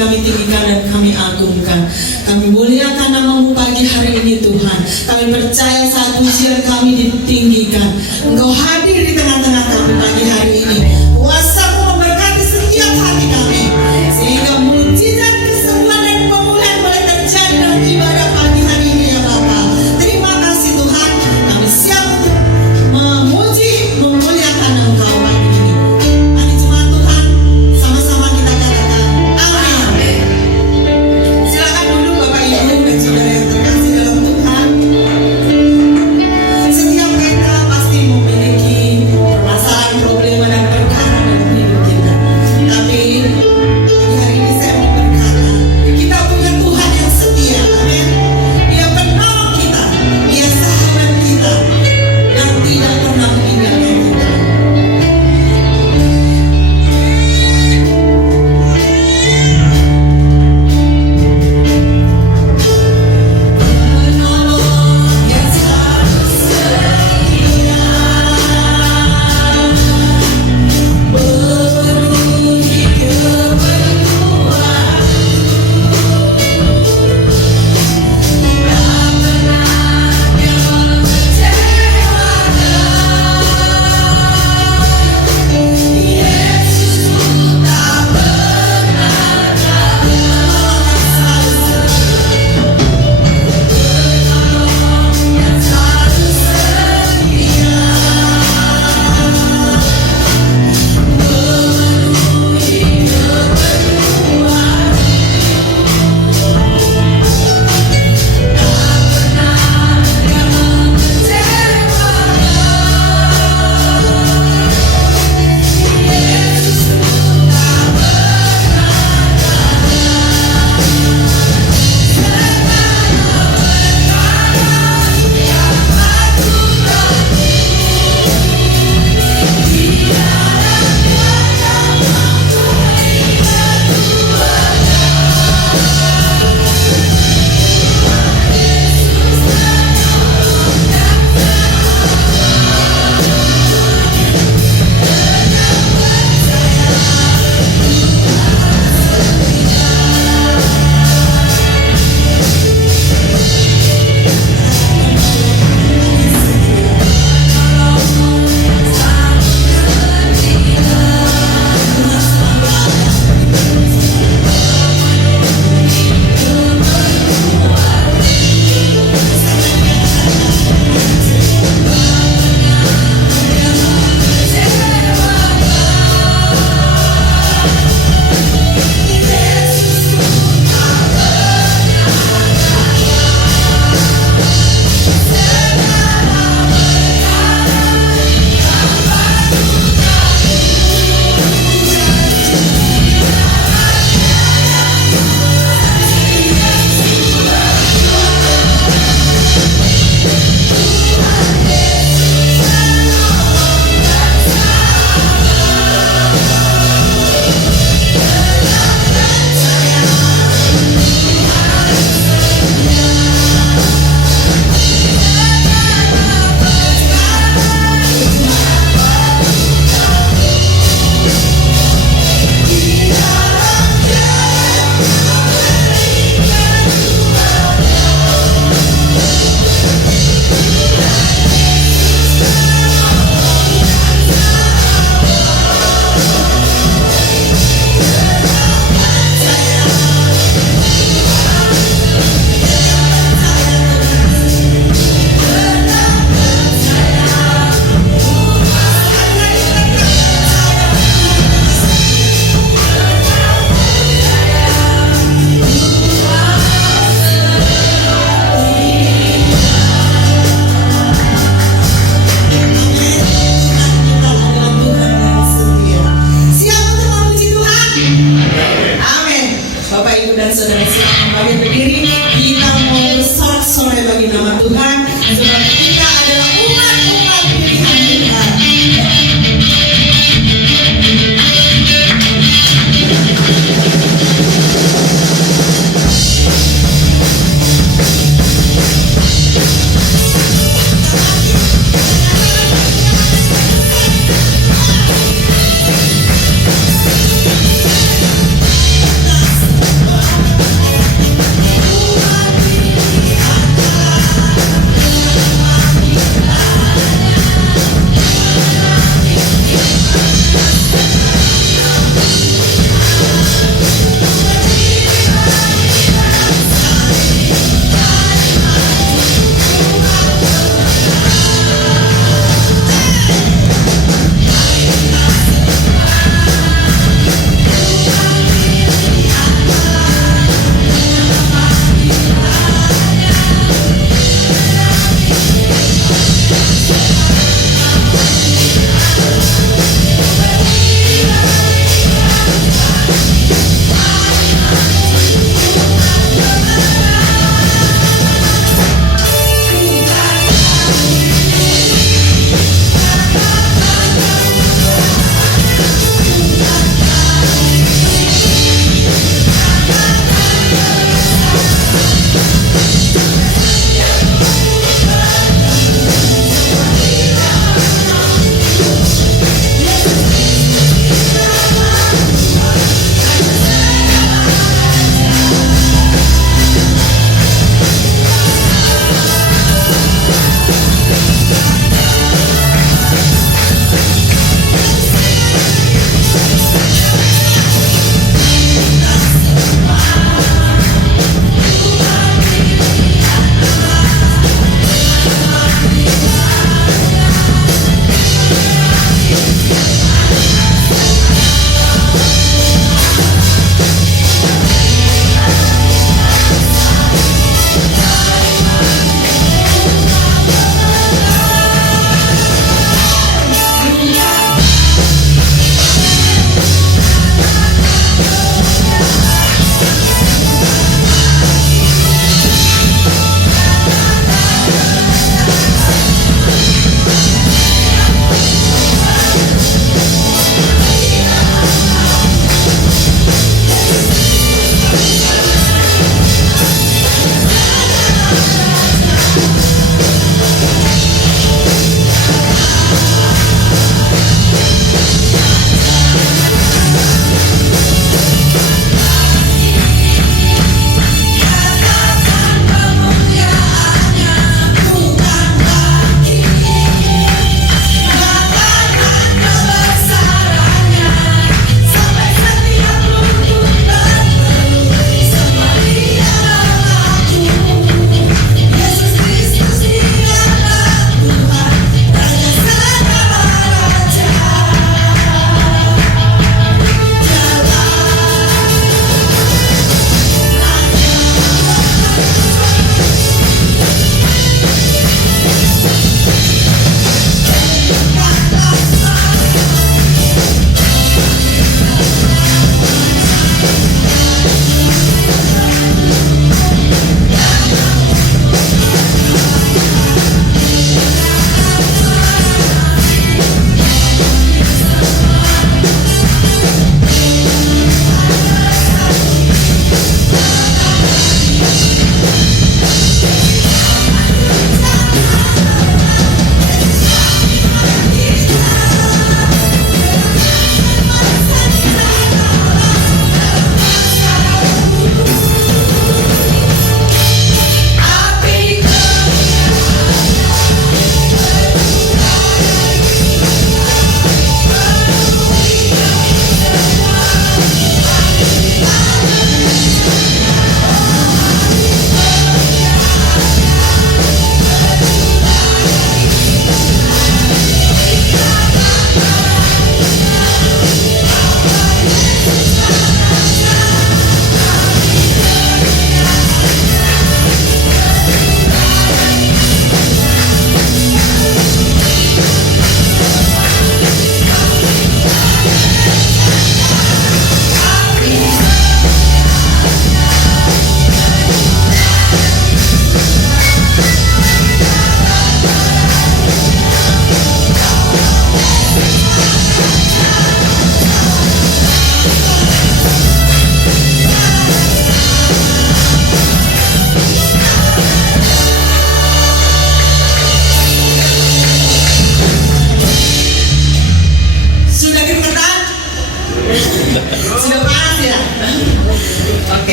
kami tinggikan dan kami agungkan. Kami muliakan nama-Mu pagi hari ini Tuhan. Kami percaya saat ujian kami ditinggikan, Engkau hadir di tengah-tengah kami pagi hari ini. Kuasa-Mu memberkati setiap hati kami, sehingga mujizat kesembuhan dan pemulihan boleh terjadi dalam ibadah pagi hari ini ya Bapa. Terima kasih Tuhan, kami siap untuk memuji, memuliakan Engkau pagi ini. Hari Jumat Tuhan, sama-sama kita katakan amin. Silakan duduk Bapak Ibu dan saudara yang terkasih dalam Tuhan. Setiap kita pasti memiliki permasalahan, problema dan perkara dalam hidup kita. Tapi pagi hari ini saya mau berkata, kita punya Tuhan yang setia, amin. Dia penolong kita, Dia sahabat kita yang tidak pernah meninggalkan kita. Penolong yang selalu setia, memenuhi keperluan. Tak pernah Dia mengecewakan. Yesus pun tak pernah gagal. Penolong yang selalu setia, memenuhi keperluan. Tak pernah Dia mengecewakan. Yesus pun tak pernah dan saudara silakan kembali berdiri. Kita mau bersorak-sorai bagi nama Tuhan. Sebab kita adalah umat-umat pilihan Tuhan.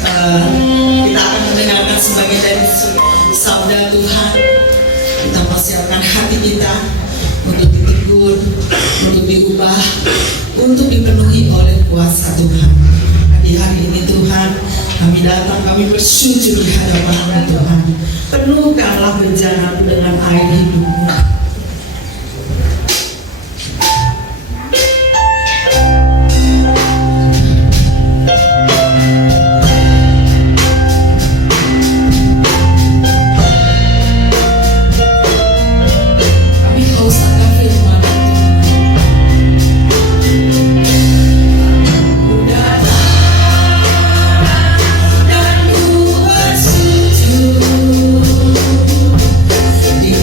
kita akan mendengarkan sebagian dari sabda Tuhan. Kita persiapkan hati kita untuk ditegur, untuk diubah, untuk dipenuhi oleh kuasa Tuhan. Di hari ini Tuhan, kami datang, kami bersujud di hadapan Tuhan. Penuhkanlah bejana dengan air hidup-Mu. Di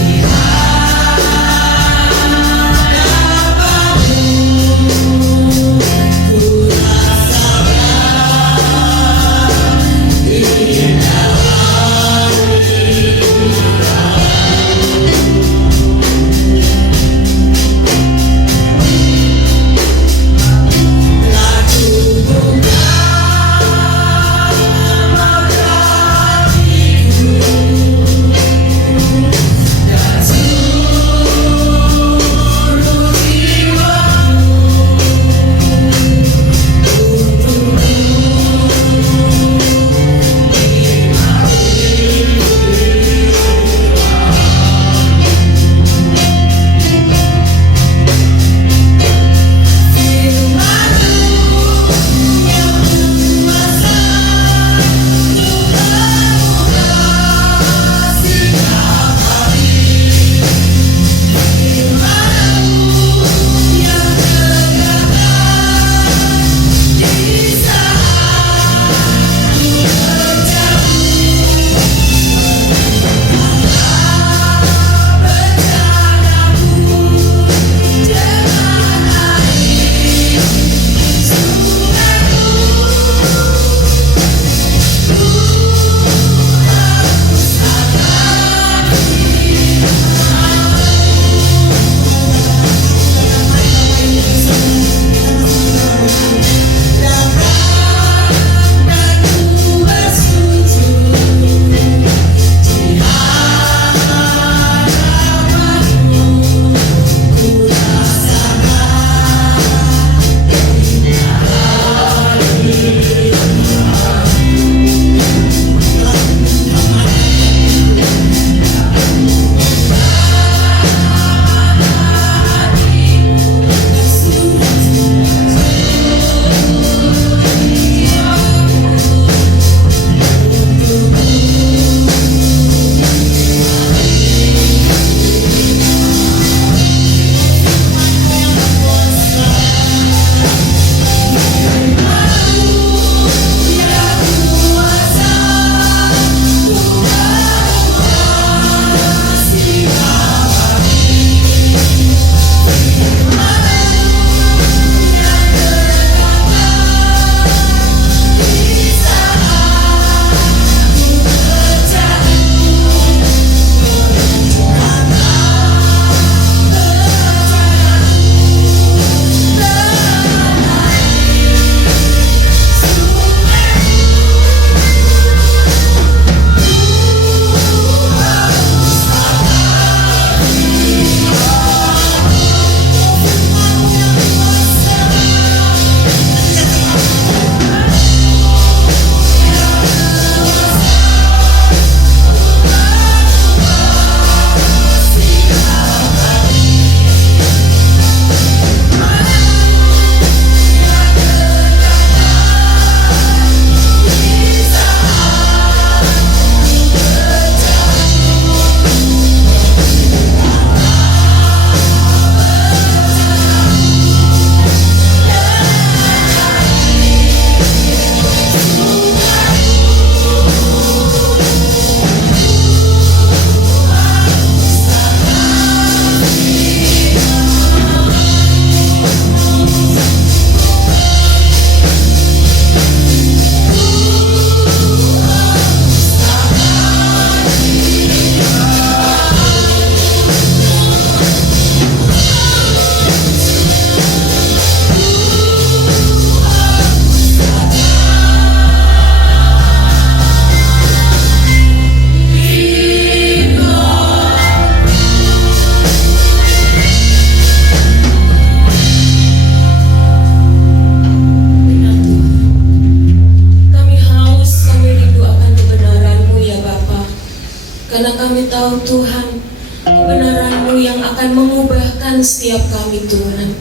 tahu Tuhan, kebenaran-Mu yang akan mengubahkan setiap kami Tuhan.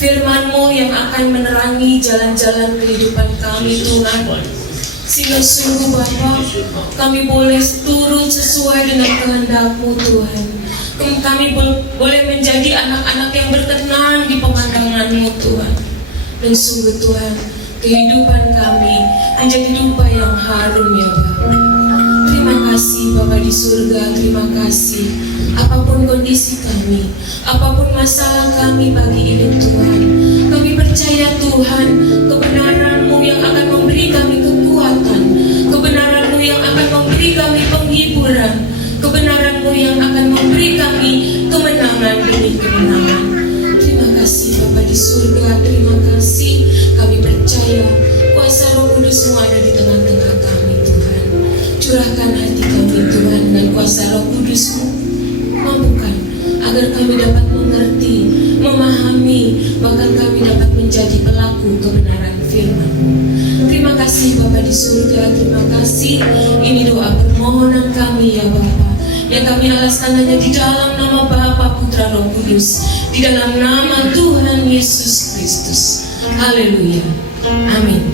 Firman-Mu yang akan menerangi jalan-jalan kehidupan kami Tuhan. Sehingga sungguh Bapa, kami boleh turut sesuai dengan kehendak-Mu Tuhan. Kami boleh menjadi anak-anak yang berkenan di pemandangan-Mu Tuhan. Dan sungguh Tuhan, kehidupan kami menjadi dupa yang harum ya Bapa. Terima kasih Bapa di surga, terima kasih. Apapun kondisi kami, apapun masalah kami pagi ini Tuhan, kami percaya Tuhan, kebenaran-Mu yang akan memberi kami kekuatan, kebenaran-Mu yang akan memberi kami penghiburan, kebenaran-Mu yang akan memberi kami kemenangan demi kemenangan. Terima kasih Bapa di surga, terima kasih. Kami percaya kuasa Roh Kudus-Mu ada di tengah-tengah kami Tuhan. Curahkan hati kami Tuhan, dan kuasa Roh Kudus-Mu mampukan agar kami dapat mengerti, memahami, bahkan kami dapat menjadi pelaku kebenaran firman-Mu. Terima kasih Bapa di surga, terima kasih. Ini doa permohonan kami ya Bapa, yang kami alaskan hanya di dalam nama Bapa, Putra, Roh Kudus, di dalam nama Tuhan Yesus Kristus. Haleluya, amin.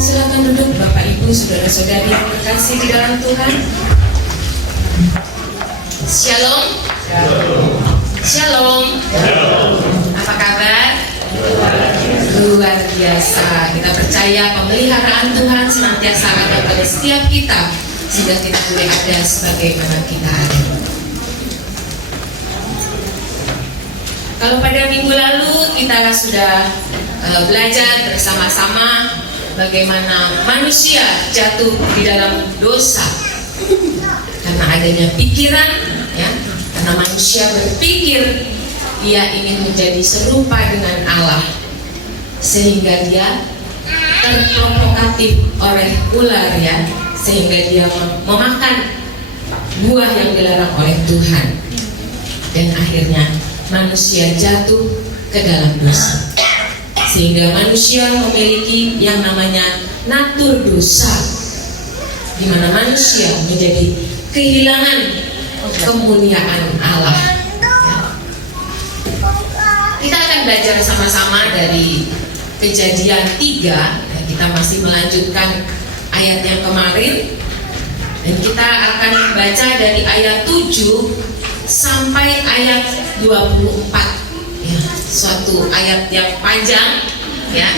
Silakan duduk Bapak Ibu, saudara-saudari yang terkasih di dalam Tuhan. Shalom. Shalom. Apa kabar? Luar biasa. Kita percaya pemeliharaan Tuhan senantiasa ada pada setiap kita, sehingga kita boleh ada sebagaimana kita ada. Kalau pada minggu lalu kita sudah belajar bersama-sama bagaimana manusia jatuh di dalam dosa karena adanya pikiran, ya, karena manusia berpikir dia ingin menjadi serupa dengan Allah, sehingga dia terprovokatif oleh ular, ya, sehingga dia memakan buah yang dilarang oleh Tuhan, dan akhirnya manusia jatuh ke dalam dosa, sehingga manusia memiliki yang namanya natur dosa, di mana manusia menjadi kehilangan kemuliaan Allah. Kita akan belajar sama-sama dari Kejadian 3. Kita masih melanjutkan ayat yang kemarin, dan kita akan membaca dari ayat 7 sampai ayat 24. Ya, suatu ayat yang panjang, ya.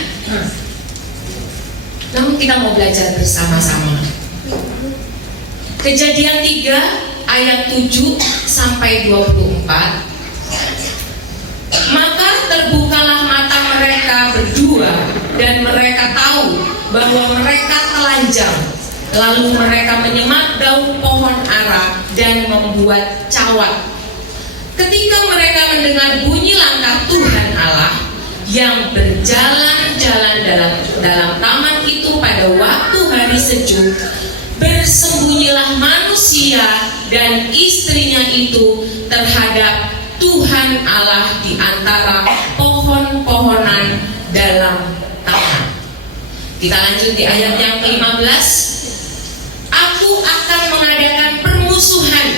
Namun kita mau belajar bersama-sama. Kejadian 3 ayat 7 sampai 24. Maka terbukalah mata mereka berdua, dan mereka tahu bahwa mereka telanjang. Lalu mereka menyemak daun pohon ara dan membuat cawat. Ketika mereka mendengar bunyi langkah Tuhan Allah yang berjalan-jalan dalam taman itu pada waktu hari sejuk, bersembunyilah manusia dan istrinya itu terhadap Tuhan Allah di antara pohon-pohonan dalam taman. Kita lanjut di ayat yang ke-15. Aku akan mengadakan permusuhan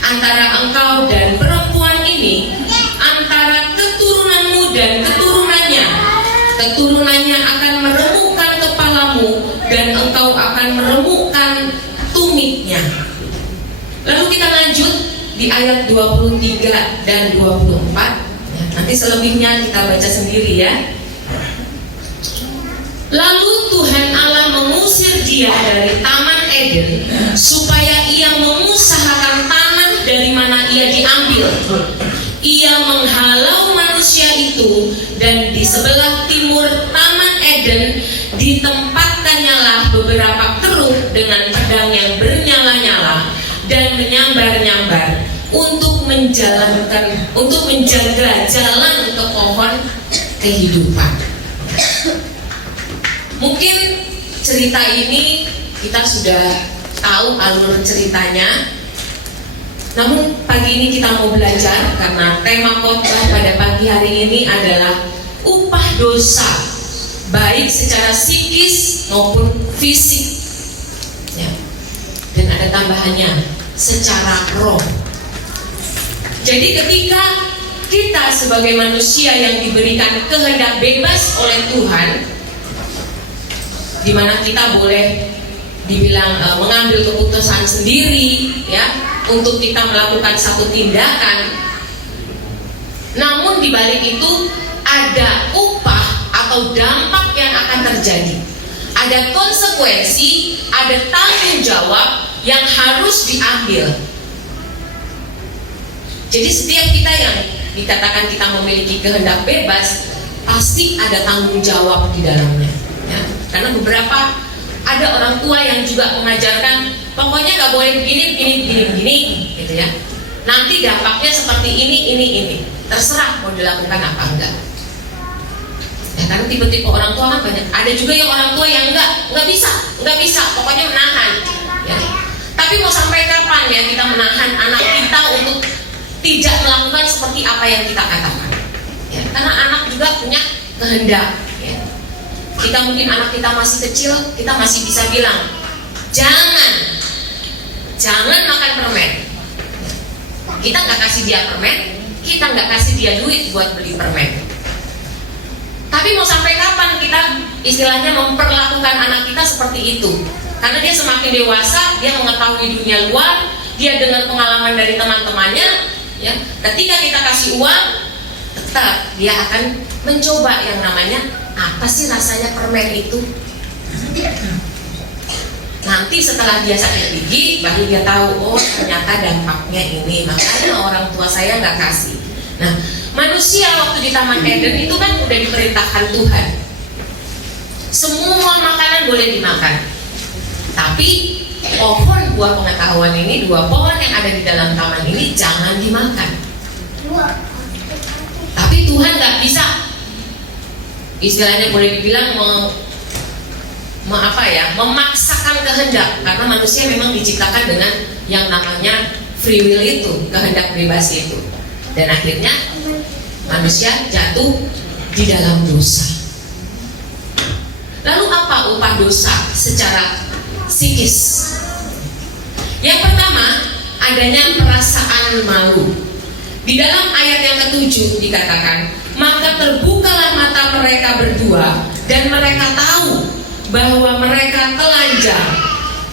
antara engkau dan perempuan ini, antara keturunanmu dan keturunannya. Keturunannya akan meremukkan kepalamu, dan engkau akan meremukkan tumitnya. Lalu kita lanjut di ayat 23 dan 24. Ya, nanti selebihnya kita baca sendiri, ya. Lalu Tuhan Allah mengusir dia dari Taman Eden, supaya ia mengusahakan tanah dari mana ia diambil. Ia menghalau manusia itu, dan di sebelah timur Taman Eden ditempatkannya beberapa keruk dengan pedang yang bernyala-nyala dan menyambar-nyambar untuk menjaga jalan ke pohon kehidupan. Mungkin cerita ini kita sudah tahu alur ceritanya, namun pagi ini kita mau belajar karena tema khotbah pada pagi hari ini adalah upah dosa, baik secara psikis maupun fisik, ya. Dan ada tambahannya, secara roh. Jadi ketika kita sebagai manusia yang diberikan kehendak bebas oleh Tuhan, di mana kita boleh dibilang mengambil keputusan sendiri ya untuk kita melakukan satu tindakan, namun di balik itu ada upah atau dampak yang akan terjadi, ada konsekuensi, ada tanggung jawab yang harus diambil. Jadi setiap kita yang dikatakan kita memiliki kehendak bebas, pasti ada tanggung jawab di dalamnya ya. Karena beberapa ada orang tua yang juga mengajarkan pokoknya nggak boleh begini gitu ya. Nanti dampaknya seperti ini. Terserah mau dilakukan apa enggak. Ya, karena tipe-tipe orang tua kan banyak. Ada juga yang orang tua yang nggak bisa, pokoknya menahan. Ya. Tapi mau sampai kapan ya kita menahan anak kita untuk tidak melakukan seperti apa yang kita katakan? Ya, karena anak juga punya kehendak. Ya. Kita mungkin anak kita masih kecil, kita masih bisa bilang jangan makan permen. Kita nggak kasih dia permen, kita nggak kasih dia duit buat beli permen. Tapi mau sampai kapan kita istilahnya memperlakukan anak kita seperti itu? Karena dia semakin dewasa, dia mengetahui dunia luar, dia dengar pengalaman dari teman-temannya, ya. Ketika kita kasih uang, tetap dia akan mencoba yang namanya apa sih rasanya permen itu. Nanti setelah dia sakit gigi, baru dia tahu, oh ternyata dampaknya ini. Makanya orang tua saya nggak kasih. Nah, manusia waktu di Taman Eden itu kan udah diperintahkan Tuhan, semua makanan boleh dimakan, tapi pohon buah pengetahuan ini, dua pohon yang ada di dalam taman ini jangan dimakan. Tapi Tuhan nggak bisa, istilahnya boleh dibilang memaksakan kehendak, karena manusia memang diciptakan dengan yang namanya free will itu, kehendak bebas itu, dan akhirnya manusia jatuh di dalam dosa. Lalu apa upah dosa secara psikis? Yang pertama, adanya perasaan malu. Di dalam ayat yang ke-7 dikatakan, maka terbukalah mata mereka berdua dan mereka tahu bahwa mereka telanjang,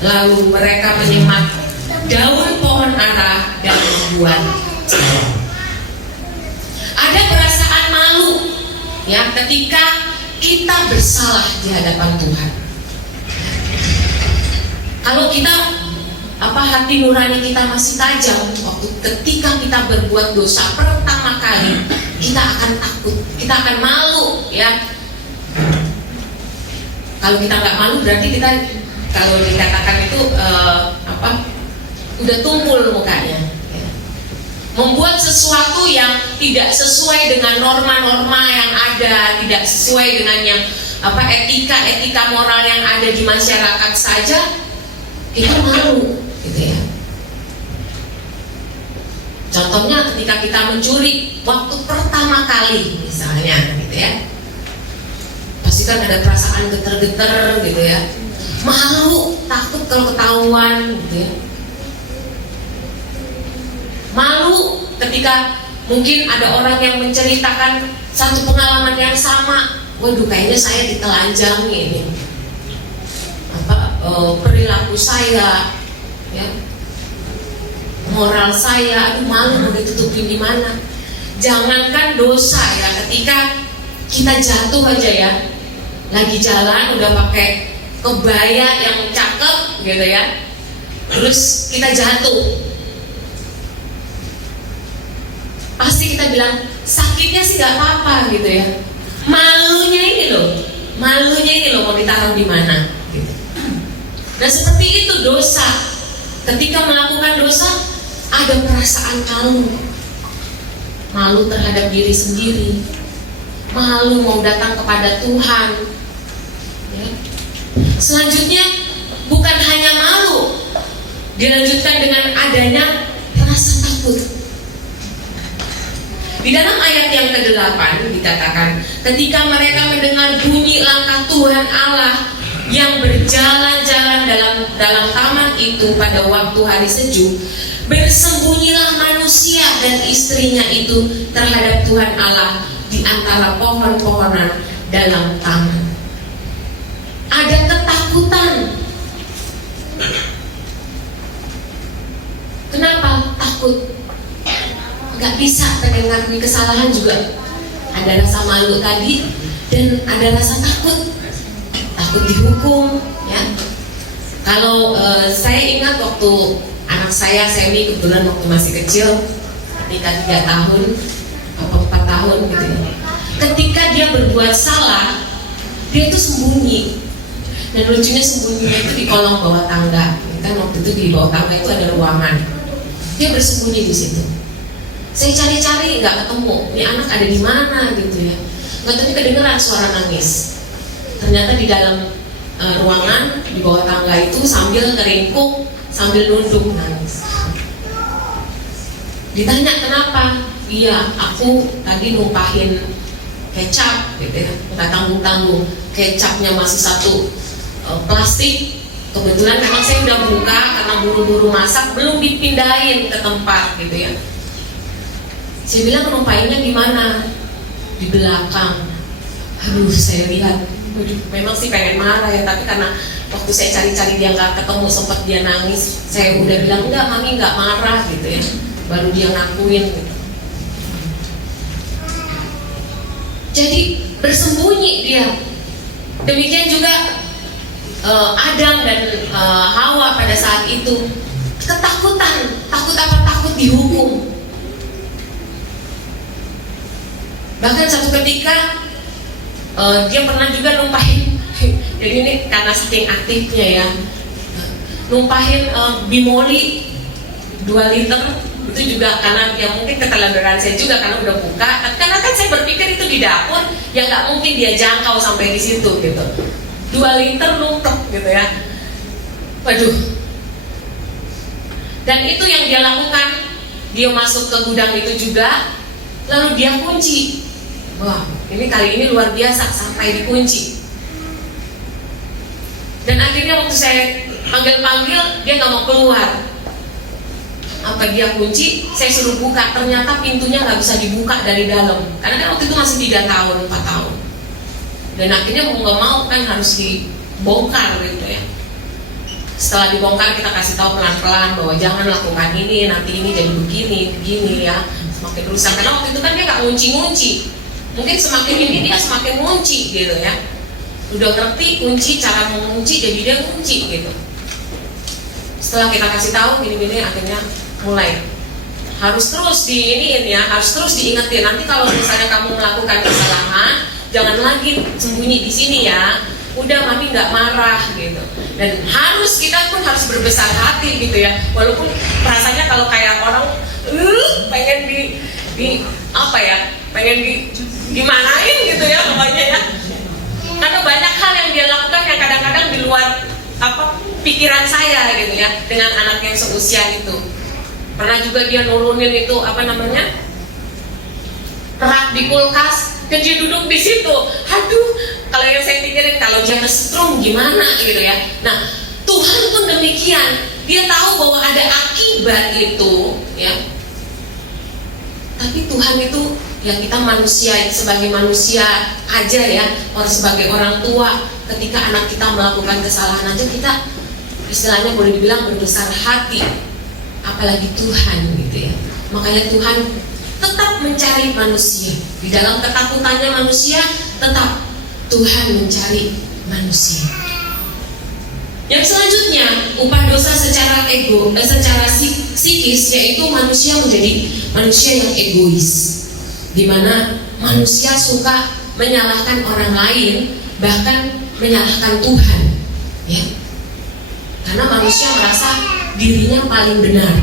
lalu mereka menyemat daun pohon ara dan membuat. Ada perasaan malu ya ketika kita bersalah di hadapan Tuhan. Kalau kita hati nurani kita masih tajam, waktu ketika kita berbuat dosa pertama kali, kita akan takut, kita akan malu ya. Kalau kita nggak malu berarti kita, kalau dikatakan itu udah tumpul mukanya ya. Membuat sesuatu yang tidak sesuai dengan norma-norma yang ada, tidak sesuai dengan yang etika moral yang ada di masyarakat saja, kita malu gitu ya. Contohnya ketika kita mencuri waktu pertama kali misalnya gitu ya, pasti kan ada perasaan geter-geter gitu ya, malu, takut kalau ketahuan gitu ya. Malu ketika mungkin ada orang yang menceritakan satu pengalaman yang sama, waduh kayaknya saya ditelanjangi ini, perilaku saya ya, moral saya, aduh malu mau ditutupin di mana. Jangankan dosa ya, ketika kita jatuh aja ya, lagi jalan udah pakai kebaya yang cakep gitu ya, terus kita jatuh, pasti kita bilang sakitnya sih nggak apa-apa gitu ya. Malunya ini loh mau ditaruh di mana gitu. Nah seperti itu dosa. Ketika melakukan dosa ada perasaan malu terhadap diri sendiri, malu mau datang kepada Tuhan ya. Selanjutnya bukan hanya malu, dilanjutkan dengan adanya rasa takut. Di dalam ayat yang ke-8 dikatakan, ketika mereka mendengar bunyi langkah Tuhan Allah yang berjalan-jalan dalam taman itu pada waktu hari sejuk, bersembunyilah manusia dan istrinya itu terhadap Tuhan Allah di antara pohon-pohonan dalam taman. Ada ketakutan. Kenapa takut? Gak bisa mengakui kesalahan juga. Ada rasa malu tadi dan ada rasa takut dihukum, ya. Kalau saya ingat waktu anak saya Semi, kebetulan waktu masih kecil, ketika 3 tahun atau 4 tahun gitu ya. Ketika dia berbuat salah, dia itu sembunyi. Dan lucunya sembunyinya itu di kolong bawah tangga. Kan waktu itu di bawah tangga itu ada ruangan. Dia bersembunyi di situ. Saya cari-cari nggak ketemu. Ini anak ada di mana gitu ya. Nggak, tapi kedengeran suara nangis. Ternyata di dalam ruangan di bawah tangga itu sambil ngeringkuk, sambil nunduk nangis. Ditanya kenapa? Iya, aku tadi numpahin kecap gitu ya, nggak tanggung-tanggung. Kecapnya masih satu plastik. Kebetulan memang saya udah buka karena buru-buru masak, belum dipindahin ke tempat gitu ya. Saya bilang numpahinnya di mana? Di belakang. Aduh, saya lihat, memang sih pengen marah ya, tapi karena waktu saya cari-cari dia nggak ketemu, sempat dia nangis. Saya udah bilang enggak, mami nggak marah gitu ya. Baru dia ngakuin gitu. Jadi bersembunyi dia. Demikian juga Adam dan Hawa pada saat itu ketakutan. Takut apa? Takut dihukum. Bahkan satu ketika dia pernah juga numpahin. Jadi ini karena saking aktifnya ya, numpahin bimoli 2 liter. Itu juga karena ya mungkin ketelanjuran saya juga karena udah buka. Karena kan saya berpikir itu di dapur, ya nggak mungkin dia jangkau sampai di situ gitu. 2 liter numpuk gitu ya. Waduh. Dan itu yang dia lakukan. Dia masuk ke gudang itu juga, lalu dia kunci. Wah, ini kali ini luar biasa sampai dikunci. Dan akhirnya waktu saya panggil-panggil, dia nggak mau keluar. Apa dia kunci? Saya suruh buka. Ternyata pintunya nggak bisa dibuka dari dalam. Karena kan waktu itu masih 3 tahun, 4 tahun. Dan akhirnya mau nggak mau kan harus dibongkar gitu ya. Setelah dibongkar kita kasih tahu pelan-pelan bahwa jangan lakukan ini, nanti ini jadi begini ya. Semakin rusak. Karena waktu itu kan dia nggak ngunci-ngunci. Mungkin semakin ini dia semakin ngunci gitu ya. Udah ngerti kunci, cara mengunci, jadi dia kunci gitu. Setelah kita kasih tahu gini-gini, akhirnya mulai harus terus diiniin ya, harus terus diingetin. Nanti kalau misalnya kamu melakukan kesalahan, jangan lagi sembunyi di sini ya. Udah, mami nggak marah gitu. Dan kita pun harus berbesar hati gitu ya. Walaupun rasanya kalau kayak orang pengen di apa ya, pengen dimanain gitu ya pokoknya ya. Karena banyak hal yang dia lakukan yang kadang-kadang di luar pikiran saya gitu ya, dengan anak yang seusia itu. Pernah juga dia nurunin itu rak di kulkas, dan dia duduk di situ. Aduh, kalau yang saya pikirin kalau dia nge-strum gimana gitu ya. Nah, Tuhan pun demikian. Dia tahu bahwa ada akibat itu ya. Tapi Tuhan itu yang kita manusia, sebagai manusia aja ya, sebagai orang tua, ketika anak kita melakukan kesalahan aja kita istilahnya boleh dibilang berbesar hati, apalagi Tuhan gitu ya. Makanya Tuhan tetap mencari manusia. Di dalam ketakutannya manusia, tetap Tuhan mencari manusia. Yang selanjutnya, upah dosa secara psikis, yaitu manusia menjadi manusia yang egois, di mana manusia suka menyalahkan orang lain, bahkan menyalahkan Tuhan, ya. Karena manusia merasa dirinya paling benar.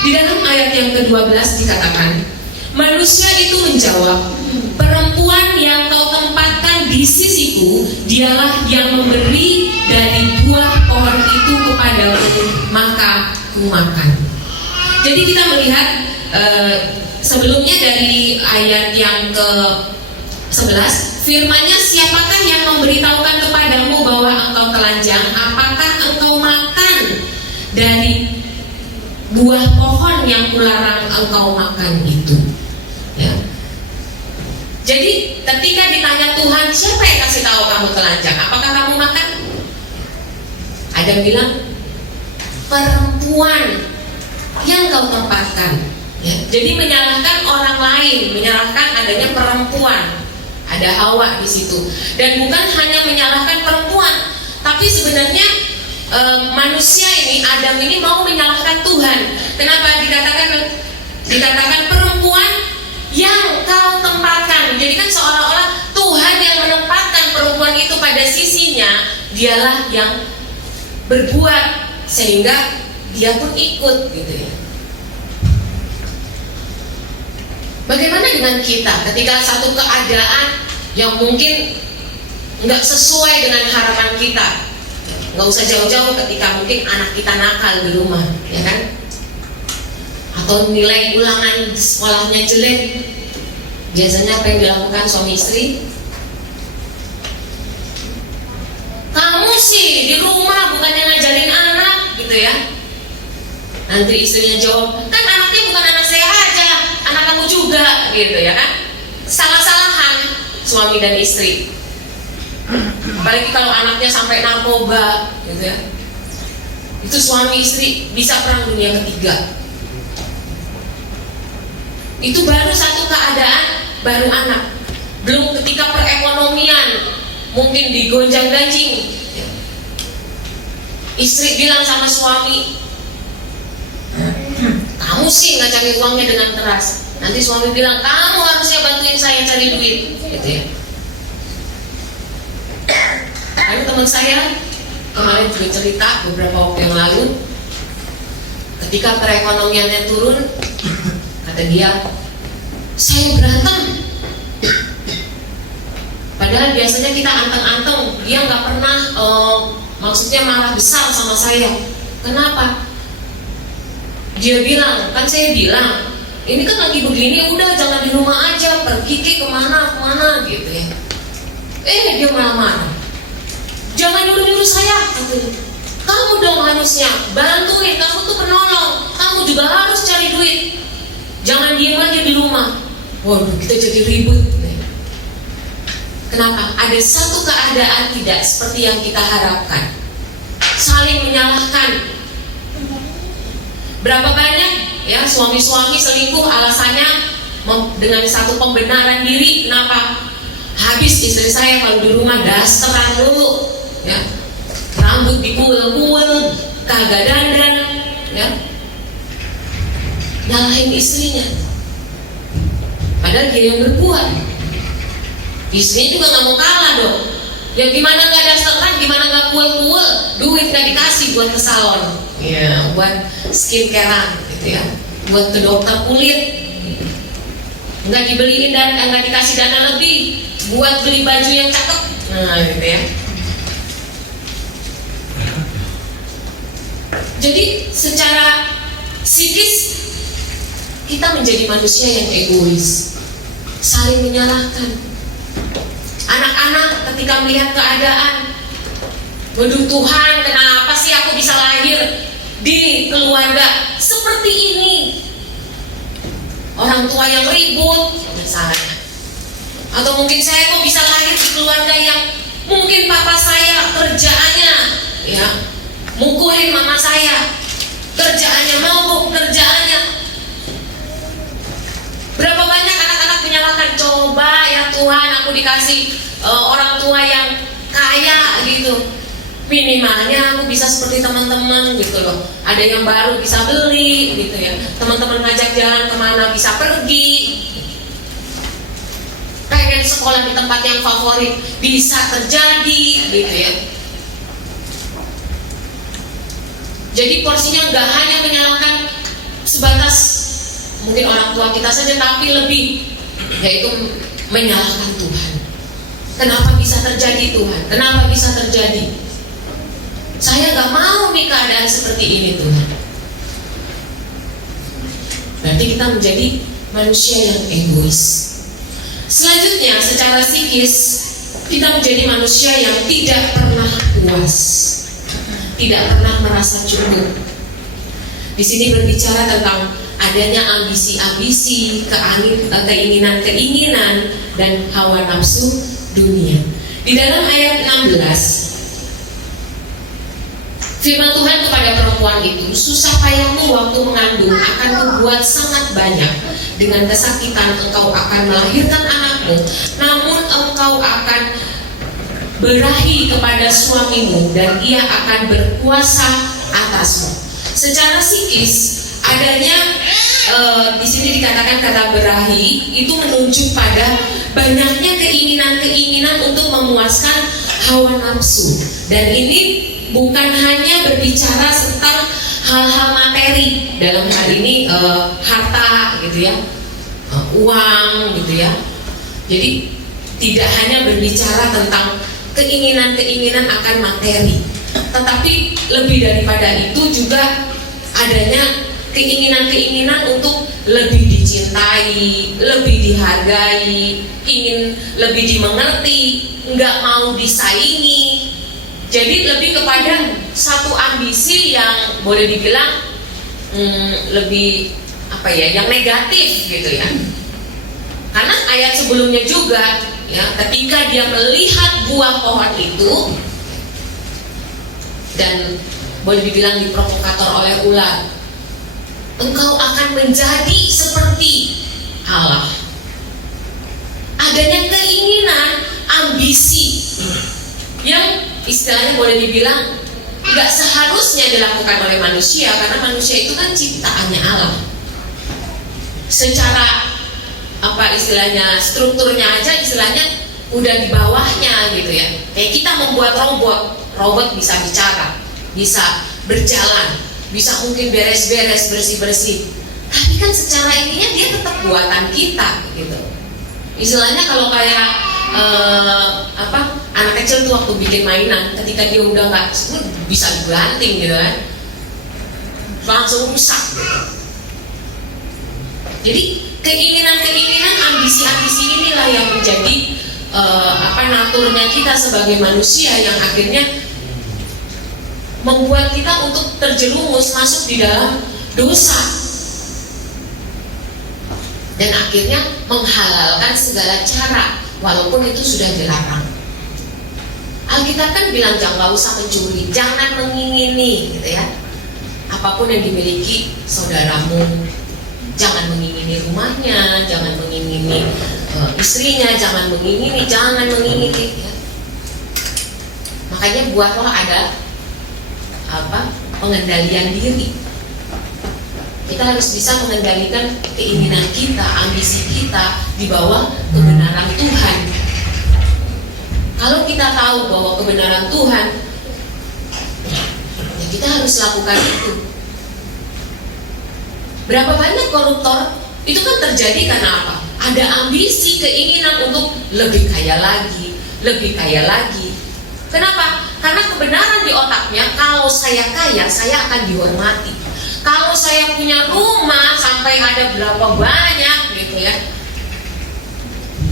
Di dalam ayat yang ke-12 dikatakan, manusia itu menjawab, perempuan yang kau tempatkan di sisiku, dialah yang memberi dari buah pohon itu kepadaku, maka ku makan. Jadi kita melihat sebelumnya dari ayat yang ke-11, firman-Nya, siapakah yang memberitahukan kepadamu bahwa engkau telanjang? Apakah engkau makan dari buah pohon yang kularang engkau makan itu. Ya. Jadi ketika ditanya Tuhan, siapa yang kasih tahu kamu telanjang? Apakah kamu makan? Ada yang bilang, perempuan yang kau tempatkan. Ya. Jadi menyalahkan orang lain, menyalahkan adanya perempuan. Ada Hawa di situ. Dan bukan hanya menyalahkan perempuan, tapi sebenarnya manusia ini, Adam ini mau menyalahkan Tuhan. Kenapa dikatakan perempuan yang kau tempatkan? Jadi kan seolah-olah Tuhan yang menempatkan perempuan itu pada sisinya, dialah yang berbuat sehingga dia pun ikut gitu ya. Bagaimana dengan kita ketika satu keadaan yang mungkin nggak sesuai dengan harapan kita? Nggak usah jauh-jauh ketika mungkin anak kita nakal di rumah, ya kan? Atau nilai ulangan sekolahnya jelek. Biasanya apa yang dilakukan suami istri? Kamu sih di rumah bukannya ngajarin anak, gitu ya. Nanti istrinya jawab, kan anaknya bukan anak saya aja, anak kamu juga, gitu ya kan? Salah-salahan suami dan istri. Apalagi kalau anaknya sampai narkoba, gitu ya. Itu suami istri bisa perang dunia ketiga. Itu baru satu keadaan, baru anak. Belum ketika perekonomian mungkin digonjang-ganjing. Istri bilang sama suami, kamu sih nggak cari uangnya dengan keras. Nanti suami bilang, kamu harusnya bantuin saya cari duit, gitu ya. Ada teman saya kemarin juga cerita beberapa waktu yang lalu, ketika perekonomiannya turun, kata dia, saya berantem. Padahal biasanya kita anteng-anteng, dia nggak pernah, maksudnya malah besar sama saya. Kenapa? Dia bilang, kan saya bilang, ini kan lagi begini, udah jangan di rumah aja, pergi ke kemana gitu ya. Dia malah marah. Jangan nyuruh-nyuruh saya, katanya. Kamu dong harusnya bantuin, kamu tuh penolong, kamu juga harus cari duit. Jangan diem aja di rumah. Waduh, kita jadi ribut. Kenapa? Ada satu keadaan tidak seperti yang kita harapkan. Saling menyalahkan. Berapa banyak ya suami-suami selingkuh alasannya dengan satu pembenaran diri. Kenapa? Habis istri saya kalau di rumah dasteran dulu, ya, rambut dikuel-kuel, kagak dandan, ya, nyalahin istrinya. Padahal dia yang berbuat. Istrinya juga nggak mau kalah dong. Ya gimana nggak dasteran, gimana nggak kuel-kuel, duit nggak dikasih buat ke salon, ya, buat skincarean, gitu ya, buat ke dokter kulit, nggak dibeliin dan nggak dikasih dana lebih buat beli baju yang cakep, nah gitu ya. Jadi secara psikis kita menjadi manusia yang egois, saling menyalahkan. Anak-anak ketika melihat keadaan, waduh Tuhan, kenapa sih aku bisa lahir di keluarga seperti ini? Orang tua yang ribut, misalnya. Atau mungkin saya kok bisa lahir di keluarga yang mungkin papa saya kerjaannya, ya, mukulin mama saya, kerjaannya mogok, kerjaannya. Berapa banyak anak-anak menyalahkan, coba ya Tuhan aku dikasih orang tua yang kaya gitu, minimalnya aku bisa seperti teman-teman gitu loh. Ada yang baru bisa beli gitu ya, teman-teman ngajak jalan kemana bisa pergi, pengen sekolah di tempat yang favorit bisa terjadi gitu ya. Jadi porsinya nggak hanya menyalahkan sebatas mungkin orang tua kita saja, tapi lebih, yaitu menyalahkan Tuhan. Kenapa bisa terjadi Tuhan? Kenapa bisa terjadi? Saya gak mau nih keadaan seperti ini Tuhan. Berarti kita menjadi manusia yang egois. Selanjutnya secara psikis kita menjadi manusia yang tidak pernah puas, tidak pernah merasa cukup. Di sini berbicara tentang adanya ambisi-ambisi, keinginan-keinginan, dan hawa nafsu dunia. Di dalam ayat 16, firman Tuhan kepada perempuan itu, susah payahmu waktu mengandung akan kubuat sangat banyak. Dengan kesakitan engkau akan melahirkan anakmu, namun engkau akan berahi kepada suamimu dan ia akan berkuasa atasmu. Secara psikis adanya di sini dikatakan kata berahi itu menunjuk pada banyaknya keinginan-keinginan untuk memuaskan hawa nafsu. Dan ini bukan hanya berbicara tentang hal-hal materi, dalam hal ini harta gitu ya, uang gitu ya. Jadi tidak hanya berbicara tentang keinginan-keinginan akan materi, tetapi lebih daripada itu juga adanya keinginan-keinginan untuk lebih dicintai, lebih dihargai, ingin lebih dimengerti, nggak mau disaingi. Jadi lebih kepada satu ambisi yang boleh dibilang lebih yang negatif gitu ya. Karena ayat sebelumnya juga ya, ketika dia melihat buah pohon itu dan boleh dibilang diprovokator oleh ular, engkau akan menjadi seperti Allah. Adanya keinginan, ambisi yang istilahnya boleh dibilang nggak seharusnya dilakukan oleh manusia, karena manusia itu kan ciptaannya Allah. Secara istilahnya strukturnya aja istilahnya udah di bawahnya gitu ya. Kayak kita membuat robot bisa bicara, bisa berjalan, bisa mungkin beres-beres, bersih-bersih. Tapi kan secara ininya dia tetap buatan kita gitu. Istilahnya kalau kayak anak kecil tuh waktu bikin mainan, ketika dia udah nggak bisa dibanting gitu kan, langsung rusak gitu. Jadi keinginan-keinginan, ambisi-ambisi inilah yang menjadi naturnya kita sebagai manusia, yang akhirnya membuat kita untuk terjerumus masuk di dalam dosa dan akhirnya menghalalkan segala cara walaupun itu sudah dilarang. Alkitab kan bilang jangan usah mencuri, jangan mengingini gitu ya. Apapun yang dimiliki saudaramu, jangan mengingini rumahnya, jangan mengingini istrinya, jangan mengingini ya. Makanya buatlah ada pengendalian diri. Kita harus bisa mengendalikan keinginan kita, ambisi kita di bawah kebenaran Tuhan. Kalau kita tahu bahwa kebenaran Tuhan, ya kita harus lakukan itu. Berapa banyak koruptor itu kan terjadi karena apa? Ada ambisi, keinginan untuk lebih kaya lagi. Kenapa? Karena kebenaran di otaknya, kalau saya kaya, saya akan dihormati. Kalau saya punya rumah sampai ada berapa banyak gitu ya,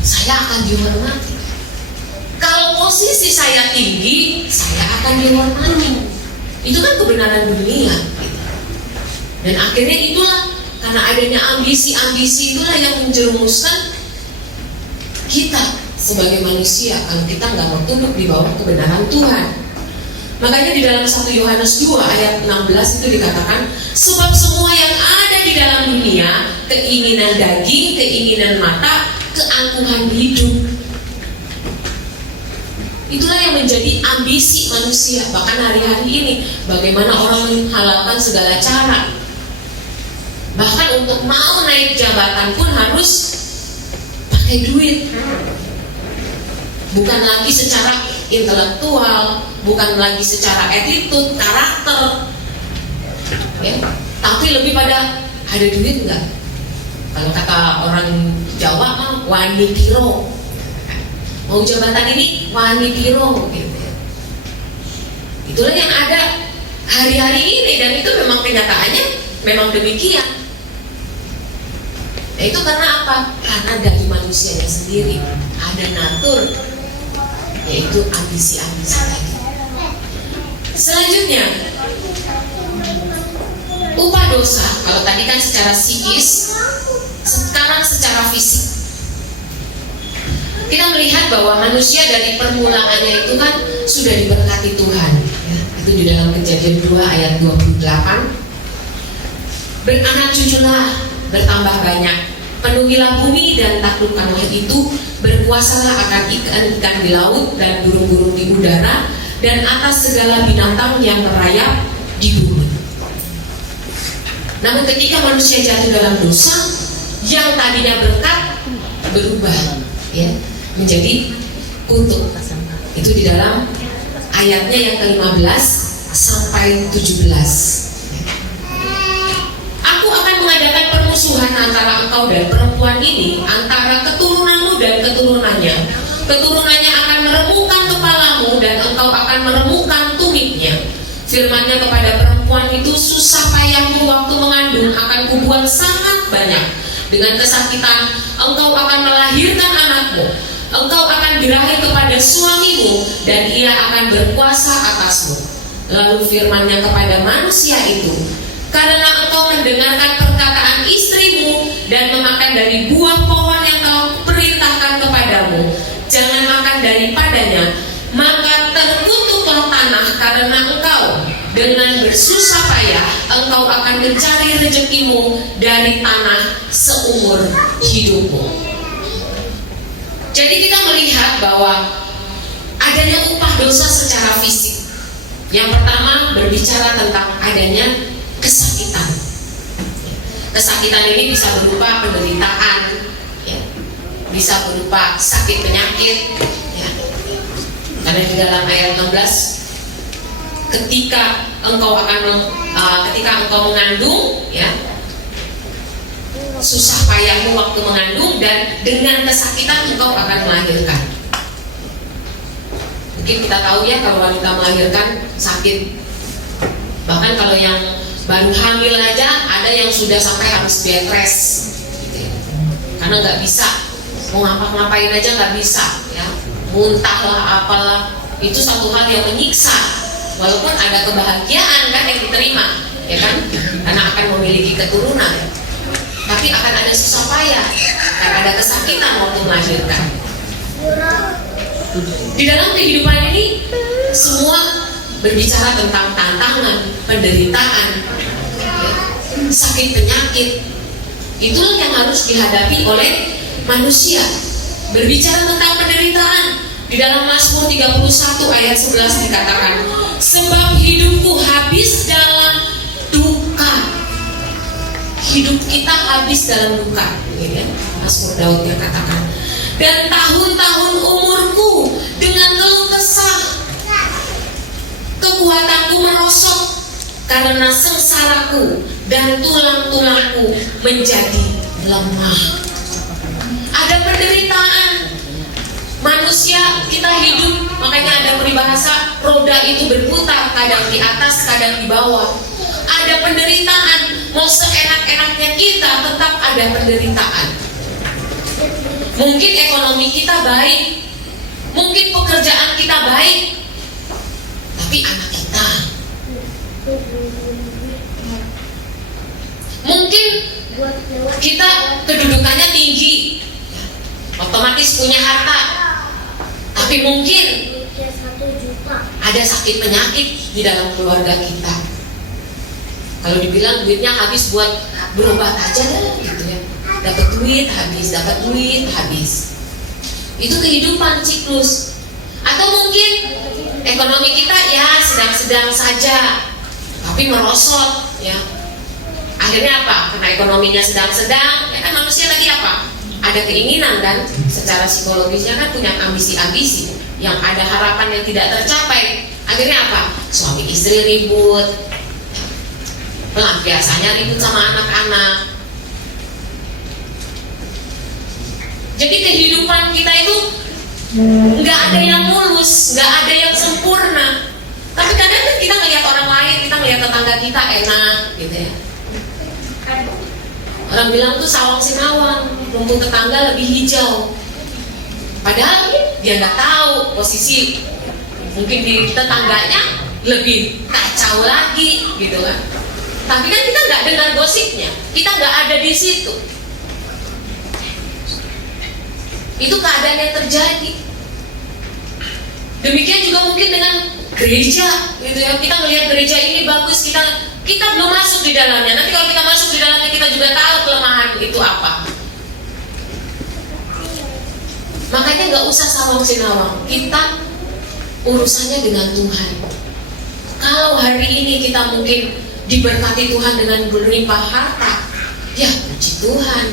saya akan dihormati. Kalau posisi saya tinggi, saya akan dihormati. Itu kan kebenaran dunia gitu. Dan akhirnya itulah, karena adanya ambisi-ambisi itulah yang menjerumuskan kita sebagai manusia kalau kita nggak mau tunduk di bawah kebenaran Tuhan. Makanya di dalam 1 Yohanes 2 ayat 16 itu dikatakan, sebab semua yang ada di dalam dunia, keinginan daging, keinginan mata, keangkuhan hidup, itulah yang menjadi ambisi manusia. Bahkan hari-hari ini, bagaimana orang menghalalkan segala cara. Bahkan untuk mau naik jabatan pun harus pakai duit. Bukan lagi secara intelektual, bukan lagi secara attitude, karakter ya, tapi lebih pada ada duit enggak. Kalau kata orang Jawa mah wani piro, mau jabatan ini wani piro gitu ya. Itulah yang ada hari-hari ini, dan itu memang kenyataannya memang demikian. Itu karena apa? Karena dari manusianya sendiri ada natur, yaitu ambisi-ambisi tadi. Selanjutnya, upah dosa, kalau tadi kan secara psikis, sekarang secara fisik. Kita melihat bahwa manusia dari permulaannya itu kan sudah diberkati Tuhan, ya. Itu di dalam Kejadian 2 ayat 28. Beranak cuculah, bertambah banyak, penuhilah bumi dan taklukkanlah itu, berkuasalah akan ikan-ikan di laut dan burung-burung di udara, dan atas segala binatang yang merayap di bumi. Namun ketika manusia jatuh dalam dosa, yang tadinya berkat berubah, ya, menjadi kutuk. Itu di dalam ayatnya yang ke-15 sampai 17. Aku akan mengadakan permusuhan antara engkau dan perempuan ini, antara keturunanmu dan keturunannya. Keturunannya akan meremukkan kepalamu dan engkau akan meremukkan tumitnya. Firman-Nya kepada perempuan itu, susah payahmu waktu mengandung akan kubuat sangat banyak. Dengan kesakitan engkau akan melahirkan anakmu. Engkau akan birahi kepada suamimu dan ia akan berkuasa atasmu. Lalu firman-Nya kepada manusia itu, karena engkau mendengarkan perkataan istrimu dan memakan dari buah pohon yang telah perintahkan kepadamu, jangan makan daripadanya, maka terkutuklah tanah karena engkau. Dengan bersusah payah engkau akan mencari rezekimu dari tanah seumur hidupmu. Jadi kita melihat bahwa adanya upah dosa secara fisik. Yang pertama berbicara tentang adanya kesakitan. Kesakitan ini bisa berupa penderitaan, ya, bisa berupa sakit penyakit, ya. Karena di dalam ayat 16, ketika engkau mengandung, ya, susah payahmu waktu mengandung dan dengan kesakitan engkau akan melahirkan. Mungkin kita tahu ya, kalau wanita melahirkan sakit. Bahkan kalau yang baru hamil aja ada yang sudah sampai harus bed rest, gitu ya. Karena nggak bisa, mau ngapa-ngapain aja nggak bisa, ya. Muntah lah, apalah, itu satu hal yang menyiksa. Walaupun ada kebahagiaan kan yang diterima, ya kan, karena akan memiliki keturunan. Tapi akan ada susah payah, akan ada kesakitan waktu melahirkan. Di dalam kehidupan ini semua berbicara tentang tantangan, penderitaan, ya, sakit penyakit. Itulah yang harus dihadapi oleh manusia. Berbicara tentang penderitaan, di dalam Mazmur 31 ayat 11 dikatakan, sebab hidupku habis dalam duka. Hidup kita habis dalam duka, ya, Mazmur Daud yang katakan. Dan tahun-tahun umurku dengan keluh kesah, kekuatanku merosot karena sengsaraku dan tulang-tulangku menjadi lemah. Ada penderitaan. Manusia kita hidup, makanya ada peribahasa roda itu berputar, kadang di atas, kadang di bawah. Ada penderitaan, mau seenak-enaknya kita tetap ada penderitaan. Mungkin ekonomi kita baik, mungkin pekerjaan kita baik, tapi anak kita mungkin kita kedudukannya tinggi, otomatis punya harta, tapi mungkin ada sakit penyakit di dalam keluarga kita. Kalau dibilang duitnya habis buat berobat aja dah, gitu ya. Dapat duit habis, dapat duit habis. Itu kehidupan siklus. Atau mungkin ekonomi kita ya sedang-sedang saja, tapi merosot, ya. Akhirnya apa? Karena ekonominya sedang-sedang, ya kan manusia tadi apa? Ada keinginan kan, secara psikologisnya kan punya ambisi-ambisi yang ada harapan yang tidak tercapai. Akhirnya apa? Suami istri ribut, pelampiasannya ribut sama anak-anak. Jadi kehidupan kita itu nggak ada yang mulus, nggak ada yang sempurna. Tapi kadang kita ngelihat orang lain, kita ngelihat tetangga kita enak, gitu ya. Orang bilang tuh sawang sinawang, rumput tetangga lebih hijau. Padahal dia nggak tahu posisi mungkin di tetangganya lebih kacau lagi, gitu kan. Tapi kan kita nggak dengar gosipnya, kita nggak ada di situ. Itu keadaan yang terjadi. Demikian juga mungkin dengan gereja, gitu ya. Kita melihat gereja ini bagus, kita belum masuk di dalamnya. Nanti kalau kita masuk di dalamnya, kita juga tahu kelemahan itu apa. Makanya nggak usah sawang sinawang, kita urusannya dengan Tuhan. Kalau hari ini kita mungkin diberkati Tuhan dengan berlimpah harta, ya puji Tuhan.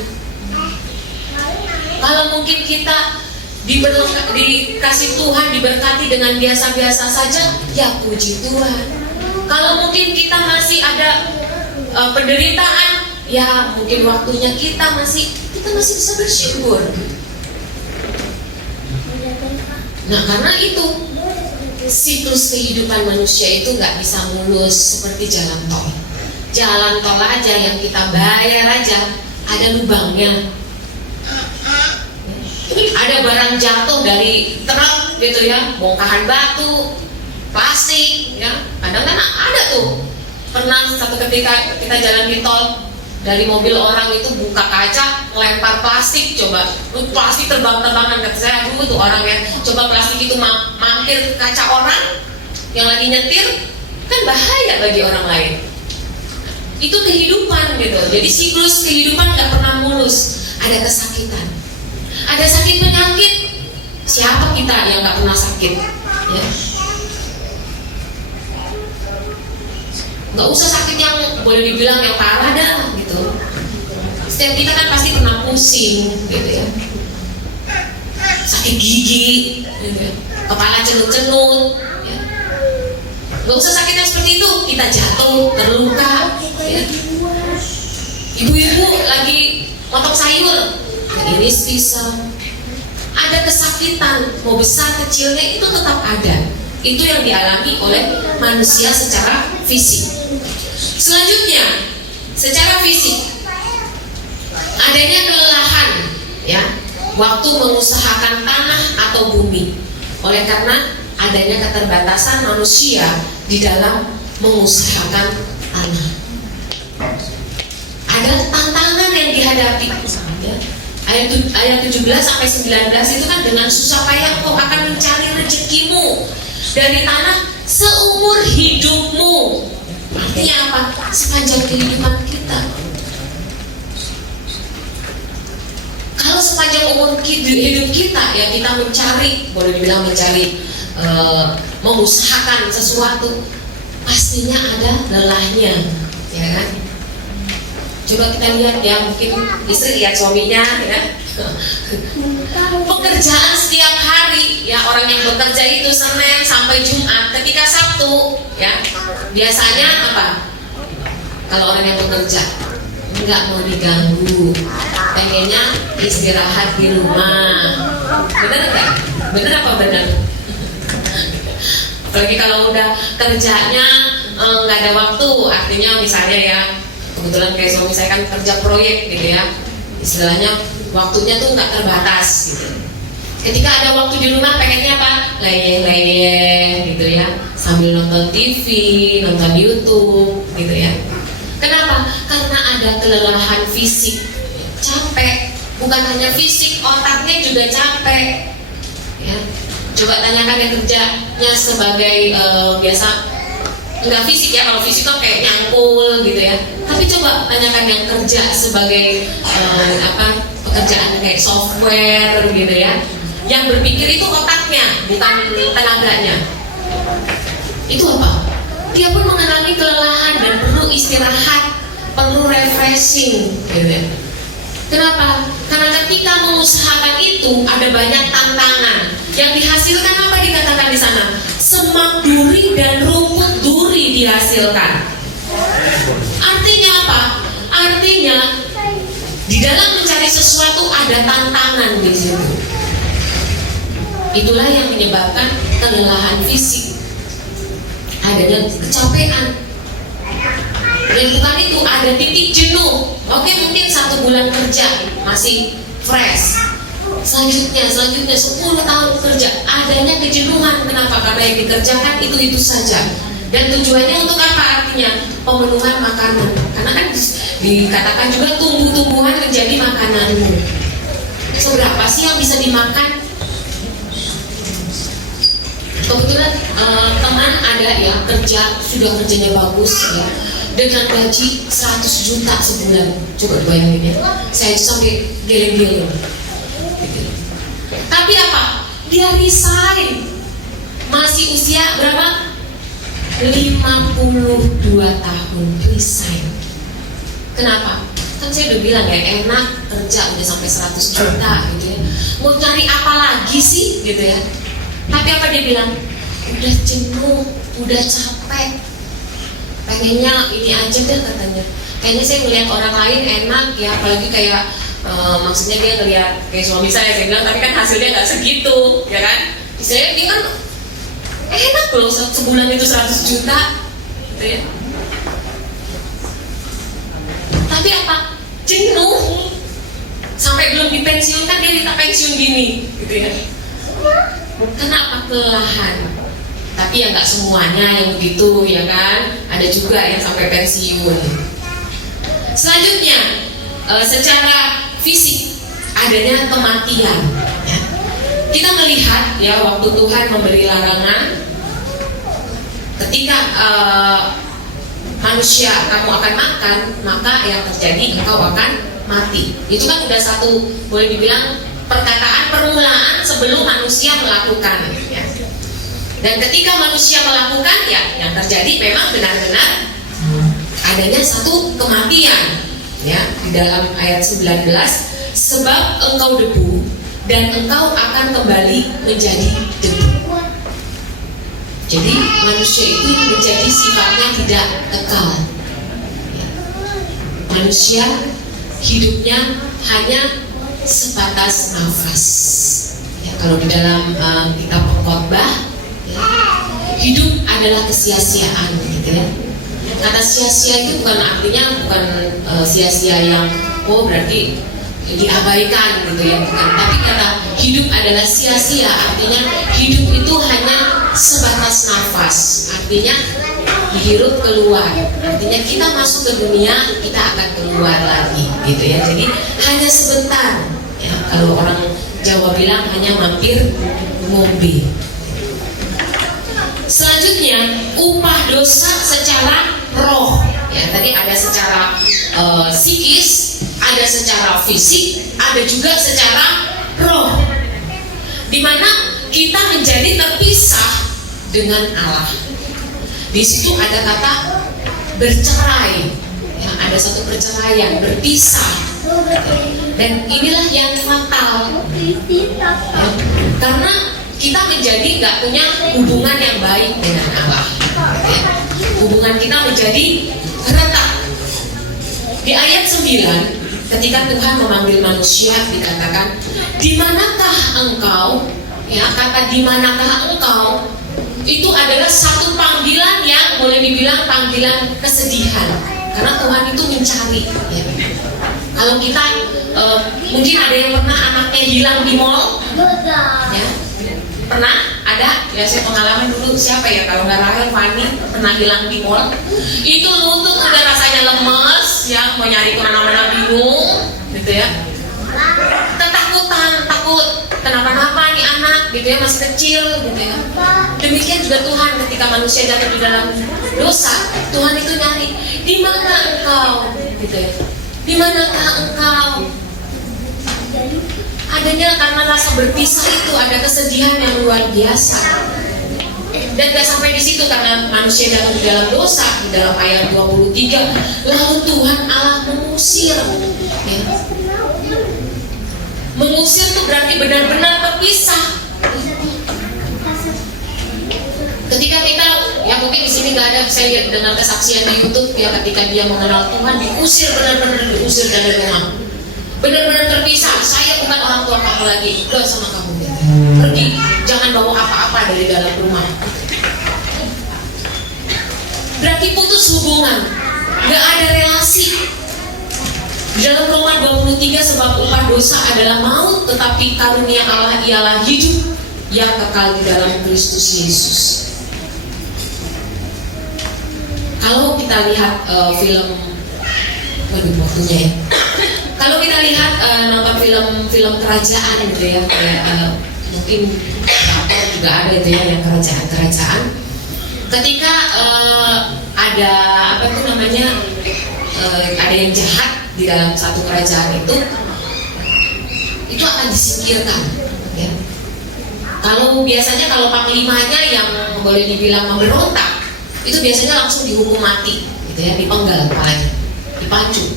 Kalau mungkin kita dikasih Tuhan, diberkati dengan biasa-biasa saja, ya puji Tuhan. Kalau mungkin kita masih ada penderitaan, ya mungkin waktunya kita masih bisa bersyukur. Nah, karena itu siklus kehidupan manusia itu nggak bisa mulus seperti jalan tol. Jalan tol aja yang kita bayar aja ada lubangnya. Ada barang jatuh dari truk gitu ya, bongkahan batu, plastik, ya. Kadang kan ada tuh. Pernah satu ketika kita jalan di tol, dari mobil orang itu buka kaca, lempar plastik, coba plastik terbang-terbangan. Kata saya, aduh tuh orang ya, coba plastik itu mampir ke kaca orang yang lagi nyetir, kan bahaya bagi orang lain. Itu kehidupan gitu. Jadi siklus kehidupan nggak pernah mulus. Ada kesakitan, ada sakit penyakit. Siapa kita yang nggak pernah sakit? Ya. Nggak usah sakit yang boleh dibilang yang parah dah gitu. Setiap kita kan pasti pernah pusing gitu ya, sakit gigi gitu ya. Kepala cenut-cenut ya. Nggak usah sakitnya seperti itu. Kita jatuh, terluka ya. Ibu-ibu lagi potong sayur, iris pisau, ada kesakitan, mau besar kecilnya itu tetap ada. Itu yang dialami oleh manusia secara fisik. Selanjutnya, secara fisik, adanya kelelahan, ya, waktu mengusahakan tanah atau bumi. Oleh karena adanya keterbatasan manusia di dalam mengusahakan tanah. Ada tantangan yang dihadapi. Ya. Ayat 17 sampai 19 itu kan dengan susah payah kau akan mencari rezekimu dari tanah seumur hidupmu. Artinya apa? Sepanjang kehidupan kita. Kalau sepanjang umur hidup kita ya kita mencari, boleh dibilang mencari, mengusahakan sesuatu, pastinya ada lelahnya, ya kan? Coba kita lihat ya, mungkin istri lihat suaminya ya. Pekerjaan setiap hari ya, orang yang bekerja itu Senin sampai Jumat. Ketika Sabtu ya biasanya apa? Kalau orang yang bekerja nggak mau diganggu, pengennya istirahat di rumah. Bener nggak? Bener apa bener? Apalagi kalau udah kerjanya nggak ada waktu, artinya misalnya ya, kebetulan kayak suami saya kan kerja proyek gitu ya, istilahnya waktunya tuh nggak terbatas gitu. Ketika ada waktu di rumah pengennya apa? Leyeh-leyeh gitu ya, sambil nonton TV, nonton YouTube gitu ya. Kenapa? Karena ada kelelahan fisik, capek. Bukan hanya fisik, otaknya juga capek ya. Coba tanyakan yang kerjanya sebagai biasa, enggak fisik ya, kalau fisik kan kayak nyangkul gitu ya. Tapi coba tanyakan yang kerja sebagai pekerjaan kayak software gitu ya. Yang berpikir itu otaknya, bukan tenaganya. Itu apa? Dia pun mengalami kelelahan dan perlu istirahat, perlu refreshing gitu ya. Kenapa? Karena ketika mengusahakan itu ada banyak tantangan. Yang dihasilkan apa dikatakan di sana? Semak duri dan rumput duri dihasilkan. Artinya apa? Artinya di dalam mencari sesuatu ada tantangan di situ. Itulah yang menyebabkan kelelahan fisik. Adanya kecapean. Dan bukan itu, ada titik jenuh. Oke, mungkin 1 bulan kerja masih fresh. Selanjutnya 10 tahun kerja, adanya kejenuhan. Kenapa? Karena yang dikerjakan itu saja. Dan tujuannya untuk apa artinya? Pemenuhan makanan. Karena kan dikatakan juga tumbuh-tumbuhan menjadi makananmu. Seberapa sih yang bisa dimakan? Kebetulan teman ada ya sudah kerjanya bagus ya, dengan gaji 100 juta sebulan. Coba bayangin ya, saya sampai geleng-geleng. Tapi apa? Dia resign. Masih usia berapa? 52 tahun resign. Kenapa? Kan saya udah bilang ya, enak kerja udah sampai 100 juta gitu ya. Mau cari apa lagi sih gitu ya. Tapi apa dia bilang? Udah jenuh, udah capek. Pengennya ini aja deh katanya. Kayaknya saya ngeliat orang lain enak ya, apalagi kayak maksudnya dia ngeliat kayak suami saya bilang, tapi kan hasilnya nggak segitu, ya kan? Saya dia kan enak loh, sebulan itu 100 juta gitu ya. Tapi apa? Jenuh. Sampai belum dipensiunkan dia minta pensiun gini gitu ya. Kenapa? Kelelahan. Tapi ya nggak semuanya yang begitu ya kan. Ada juga yang sampai pensiun. Selanjutnya secara fisik adanya kematian ya. Kita melihat ya waktu Tuhan memberi larangan ketika manusia kamu akan makan, maka yang terjadi engkau akan mati. Itu kan udah satu boleh dibilang perkataan permulaan sebelum manusia melakukan ya. Dan ketika manusia melakukan ya yang terjadi memang benar-benar adanya satu kematian ya. Di dalam ayat 19, sebab engkau debu dan engkau akan kembali menjadi debu. Jadi manusia itu menjadi sifatnya tidak kekal ya. Manusia hidupnya hanya sebatas nafas ya. Kalau di dalam kitab Pengkhotbah ya, hidup adalah kesia-siaan gitu ya. Kata sia-sia itu bukan artinya bukan sia-sia yang berarti diabaikan gitu ya, bukan. Tapi kata hidup adalah sia-sia artinya hidup itu hanya sebatas nafas, artinya dihirup keluar, artinya kita masuk ke dunia kita akan keluar lagi gitu ya. Jadi hanya sebentar ya, kalau orang Jawa bilang hanya mampir ngombe. Selanjutnya upah dosa secara roh ya, tadi ada secara psikis, ada secara fisik, ada juga secara roh, dimana kita menjadi terpisah dengan Allah. Di situ ada kata bercerai ya, ada satu perceraian, berpisah dan inilah yang fatal ya, karena kita menjadi nggak punya hubungan yang baik dengan Allah ya. Hubungan kita menjadi retak. Di ayat 9 ketika Tuhan memanggil manusia dikatakan, di manakah engkau ya, kata di manakah engkau itu adalah satu panggilan yang boleh dibilang panggilan kesedihan, karena Tuhan itu mencari ya. Kalau kita mungkin ada yang pernah anaknya hilang di mall ya, pernah ada ya, saya pengalaman dulu siapa ya kalau nggak Rahel, Fani pernah hilang di mall. Itu lutut udah rasanya lemes ya, mau nyari kemana-mana bingung gitu ya, ketakutan, takut kenapa-napa nih anak gitu ya, masih kecil gitu ya. Demikian juga Tuhan ketika manusia jatuh di dalam dosa, Tuhan itu nyari, di mana engkau gitu ya, di manakah engkau. Adanya karena rasa berpisah itu ada kesedihan yang luar biasa. Dan gak sampai di situ karena manusia jatuh di dalam dosa. Di dalam ayat 23, lalu Tuhan Allah mengusir ya. Mengusir itu berarti benar-benar terpisah. Ketika kita ya mungkin di sini nggak ada, saya lihat dengar kesaksian di YouTube ya, ketika dia mengenal Tuhan diusir, benar-benar diusir dari rumah, benar-benar terpisah. Saya bukan orang tua kamu lagi, udah sama kamu pergi, jangan bawa apa-apa dari dalam rumah. Berarti putus hubungan, nggak ada relasi. Di dalam Roma 23, sebab upah dosa adalah maut, tetapi karunia Allah ialah hidup yang kekal di dalam Kristus Yesus. Kalau kita lihat film, waduh waktunya ya. Kalau kita lihat nonton film kerajaan gitu ya, kayak mungkin drakor juga ada itu ya, yang kerajaan. Ketika ada apa itu namanya, ada yang jahat di dalam satu kerajaan itu akan disingkirkan. Ya. Kalau biasanya kalau panglimanya yang boleh dibilang memberontak, itu biasanya langsung dihukum mati, gitu ya, dipenggal kepalanya, dipacu.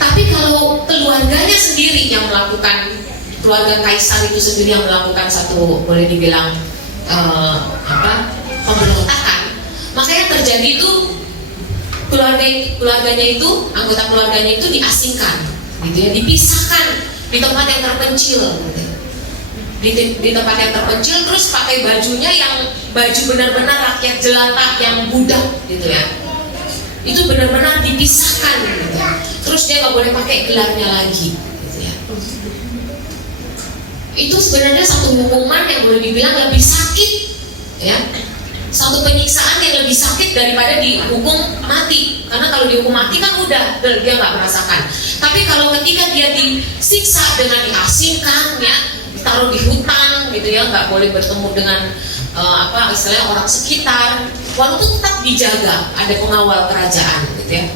Tapi kalau keluarganya sendiri yang melakukan, keluarga kaisar itu sendiri yang melakukan satu boleh dibilang pemberontakan, maka yang terjadi itu keluarganya itu, anggota keluarganya itu diasingkan, gitu ya, dipisahkan di tempat yang terpencil, gitu. Di tempat yang terpencil, terus pakai bajunya yang baju benar-benar rakyat jelata yang budak, gitu ya. Itu benar-benar dipisahkan, gitu. Terus dia nggak boleh pakai gelarnya lagi, gitu ya. Itu sebenarnya satu hukuman yang boleh dibilang lebih sakit, ya. Satu penyiksaan yang lebih sakit daripada dihukum mati. Karena kalau dihukum mati kan udah dia nggak merasakan. Tapi kalau ketika dia disiksa dengan diasingkan, ya, ditaruh di hutan, gitu ya, nggak boleh bertemu dengan istilahnya orang sekitar, walaupun tetap dijaga, ada pengawal kerajaan, gitu ya.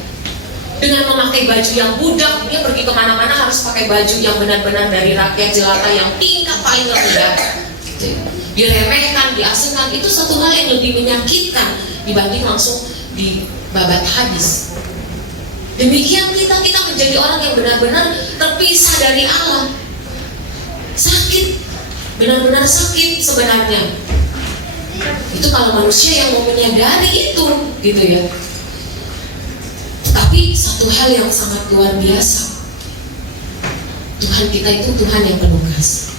Dengan memakai baju yang budak, dia pergi kemana-mana harus pakai baju yang benar-benar dari rakyat jelata yang tingkat paling rendah, gitu ya. Diremehkan, diasingkan, itu satu hal yang lebih menyakitkan dibanding langsung dibabat habis. Demikian kita menjadi orang yang benar-benar terpisah dari Allah. Sakit, benar-benar sakit sebenarnya. Itu kalau manusia yang mau menyadari itu, gitu ya. Tapi satu hal yang sangat luar biasa, Tuhan kita itu Tuhan yang penuh kasih.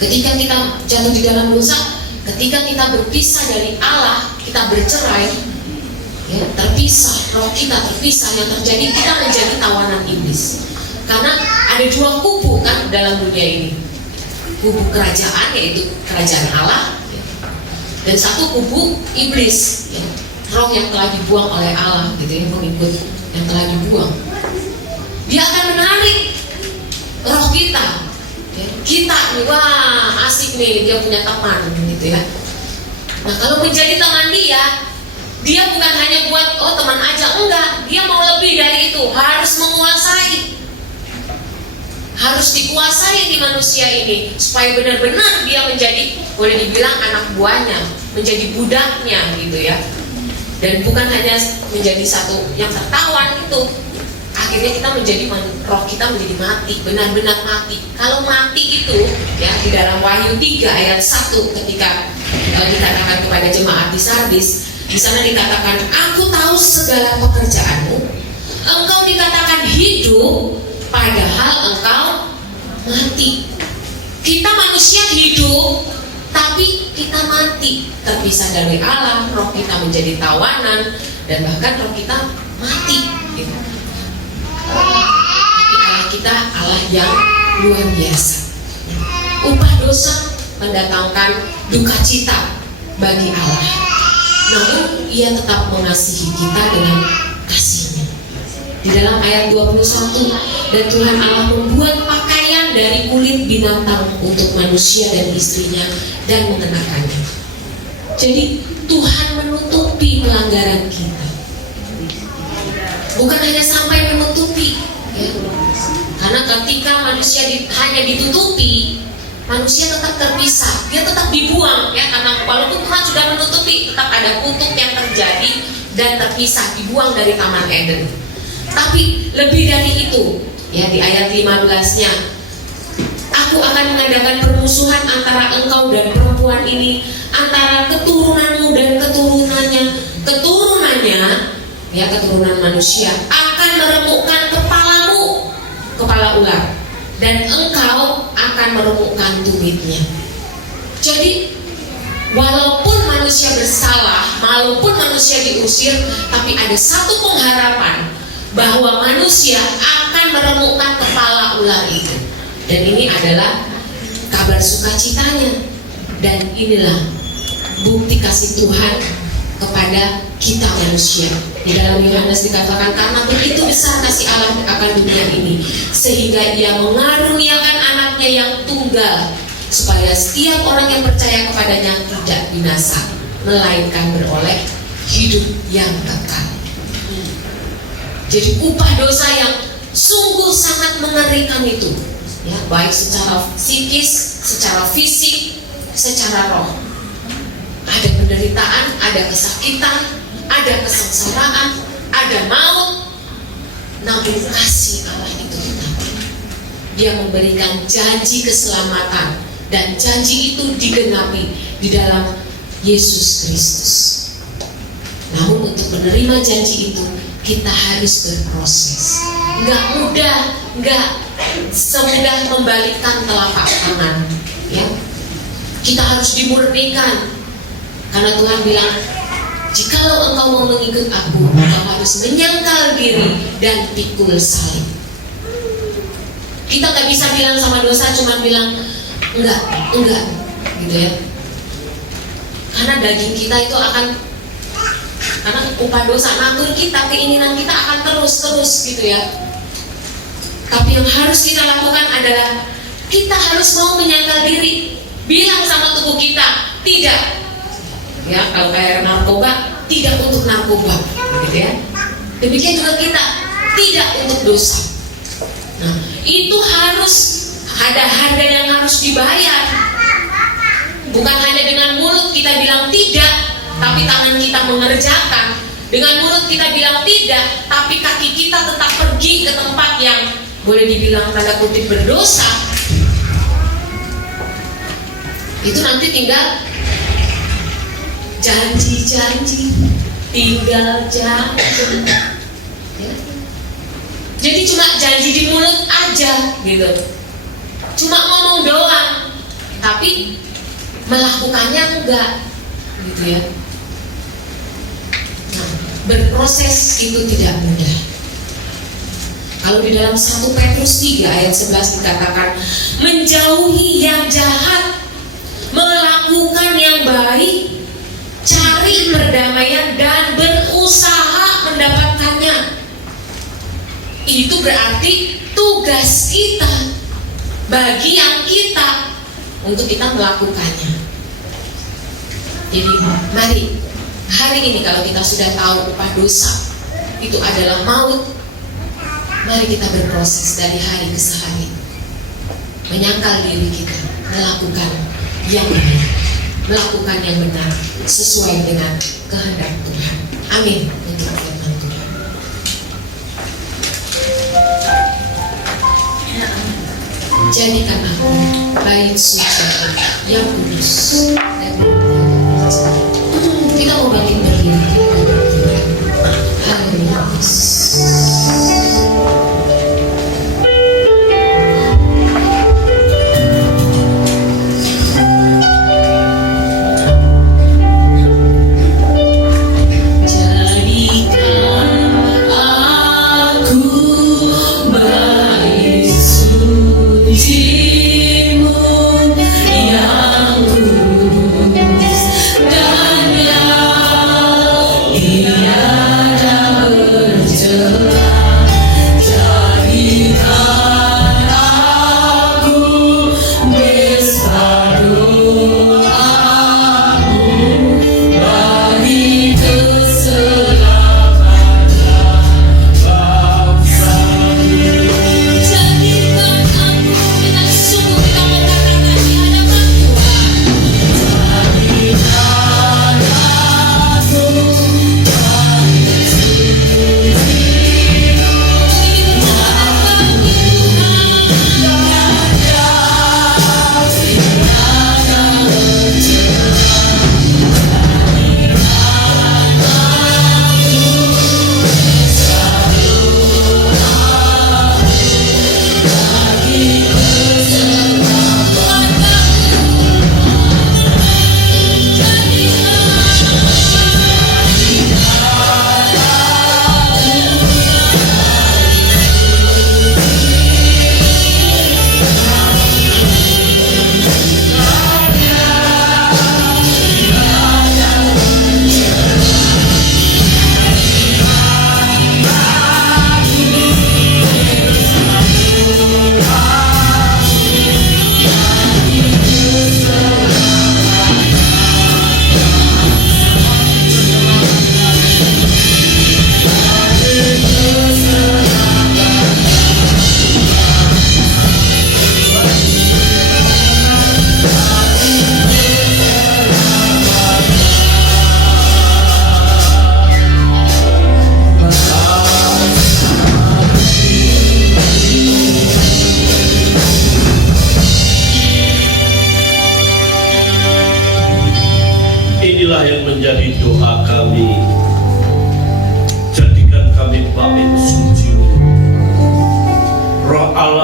Ketika kita jatuh di dalam dosa, ketika kita berpisah dari Allah, kita bercerai, ya, terpisah, roh kita terpisah, yang terjadi kita menjadi tawanan iblis. Karena ada dua kubu kan dalam dunia ini, kubu kerajaan yaitu kerajaan Allah, ya, dan satu kubu iblis, ya, roh yang telah dibuang oleh Allah, gitu ya, pengikut yang telah dibuang. Dia akan menarik roh kita. Kita nih, wah asik nih, dia punya teman, gitu ya. Nah kalau menjadi teman dia bukan hanya buat teman aja, enggak, dia mau lebih dari itu, harus menguasai, harus dikuasai di manusia ini supaya benar-benar dia menjadi, boleh dibilang anak buahnya, menjadi budaknya, gitu ya. Dan bukan hanya menjadi satu yang tertawan itu, akhirnya kita menjadi, roh kita menjadi mati, benar-benar mati. Kalau mati itu, ya, di dalam Wahyu 3 ayat 1 ketika dikatakan kepada jemaat di Sardis, di sana dikatakan, aku tahu segala pekerjaanmu, engkau dikatakan hidup, padahal engkau mati. Kita manusia hidup, tapi kita mati, terpisah dari Allah, roh kita menjadi tawanan, dan bahkan roh kita mati, gitu. Tapi Allah kita Allah yang luar biasa. Upah dosa mendatangkan duka cita bagi Allah, namun Ia tetap mengasihi kita dengan kasih-Nya. Di dalam ayat 21, dan Tuhan Allah membuat pakaian dari kulit binatang untuk manusia dan istrinya dan mengenakannya. Jadi Tuhan menutupi pelanggaran kita. Bukan hanya sampai menutupi, ya. Karena ketika manusia hanya ditutupi, manusia tetap terpisah, dia tetap dibuang, ya. Karena walaupun Tuhan sudah menutupi, tetap ada kutuk yang terjadi dan terpisah, dibuang dari Taman Eden. Tapi lebih dari itu, ya, di ayat 15-nya, aku akan mengadakan permusuhan antara engkau dan perempuan ini, antara keturunanmu dan keturunannya, ya, keturunan manusia akan meremukkan kepalamu, kepala ular, dan engkau akan meremukkan tumitnya. Jadi walaupun manusia bersalah, walaupun manusia diusir, tapi ada satu pengharapan bahwa manusia akan meremukkan kepala ular itu. Dan ini adalah kabar sukacitanya. Dan inilah bukti kasih Tuhan kepada kita manusia. Di dalam Yohanes dikatakan karena begitu besar kasih Allah akan dunia ini sehingga Ia mengaruniakan anaknya yang tunggal supaya setiap orang yang percaya kepadanya tidak binasa melainkan beroleh hidup yang kekal. Jadi upah dosa yang sungguh sangat mengerikan itu, ya, baik secara psikis, secara fisik, secara roh. Ada penderitaan, ada kesakitan, ada kesengsaraan, ada maut. Namun kasih Allah itu tetap. Dia memberikan janji keselamatan dan janji itu digenapi di dalam Yesus Kristus. Namun untuk menerima janji itu kita harus berproses. Nggak mudah, nggak semudah membalikkan telapak tangan, ya. Kita harus dimurnikan karena Tuhan bilang, jikalau engkau mau mengikut aku, engkau harus menyangkal diri dan pikul salib. Kita nggak bisa bilang sama dosa cuma bilang enggak, gitu ya. Karena daging kita itu akan, karena upah dosa, natur kita, keinginan kita akan terus gitu ya. Tapi yang harus kita lakukan adalah kita harus mau menyangkal diri, bilang sama tubuh kita tidak. Ya, kalau kayak narkoba, tidak untuk narkoba, gitu ya. Demikian juga kita tidak untuk dosa. Nah, itu harus ada harga yang harus dibayar. Bukan hanya dengan mulut kita bilang tidak, tapi tangan kita mengerjakan. Dengan mulut kita bilang tidak, tapi kaki kita tetap pergi ke tempat yang boleh dibilang tanda kutip berdosa. Itu nanti tinggal janji-janji, tinggal janji, ya. Jadi cuma janji di mulut aja gitu, cuma ngomong doang, tapi melakukannya enggak, gitu ya. Nah, berproses itu tidak mudah. Kalau di dalam 1 Petrus 3 ayat 11 dikatakan, menjauhi yang jahat, melakukan yang baik, cari perdamaian dan berusaha mendapatkannya. Itu berarti tugas kita, bagian kita untuk kita melakukannya. Jadi mari hari ini kalau kita sudah tahu upah dosa itu adalah maut, mari kita berproses dari hari ke hari, menyangkal diri kita, melakukan yang baik, melakukan yang benar sesuai dengan kehendak Tuhan. Amin. Untuk firman Tuhan. Jadikan aku bait suci yang kudus dan berdiam. Kita mau bangkit berdiri. Haleluya. Tiada berjaya.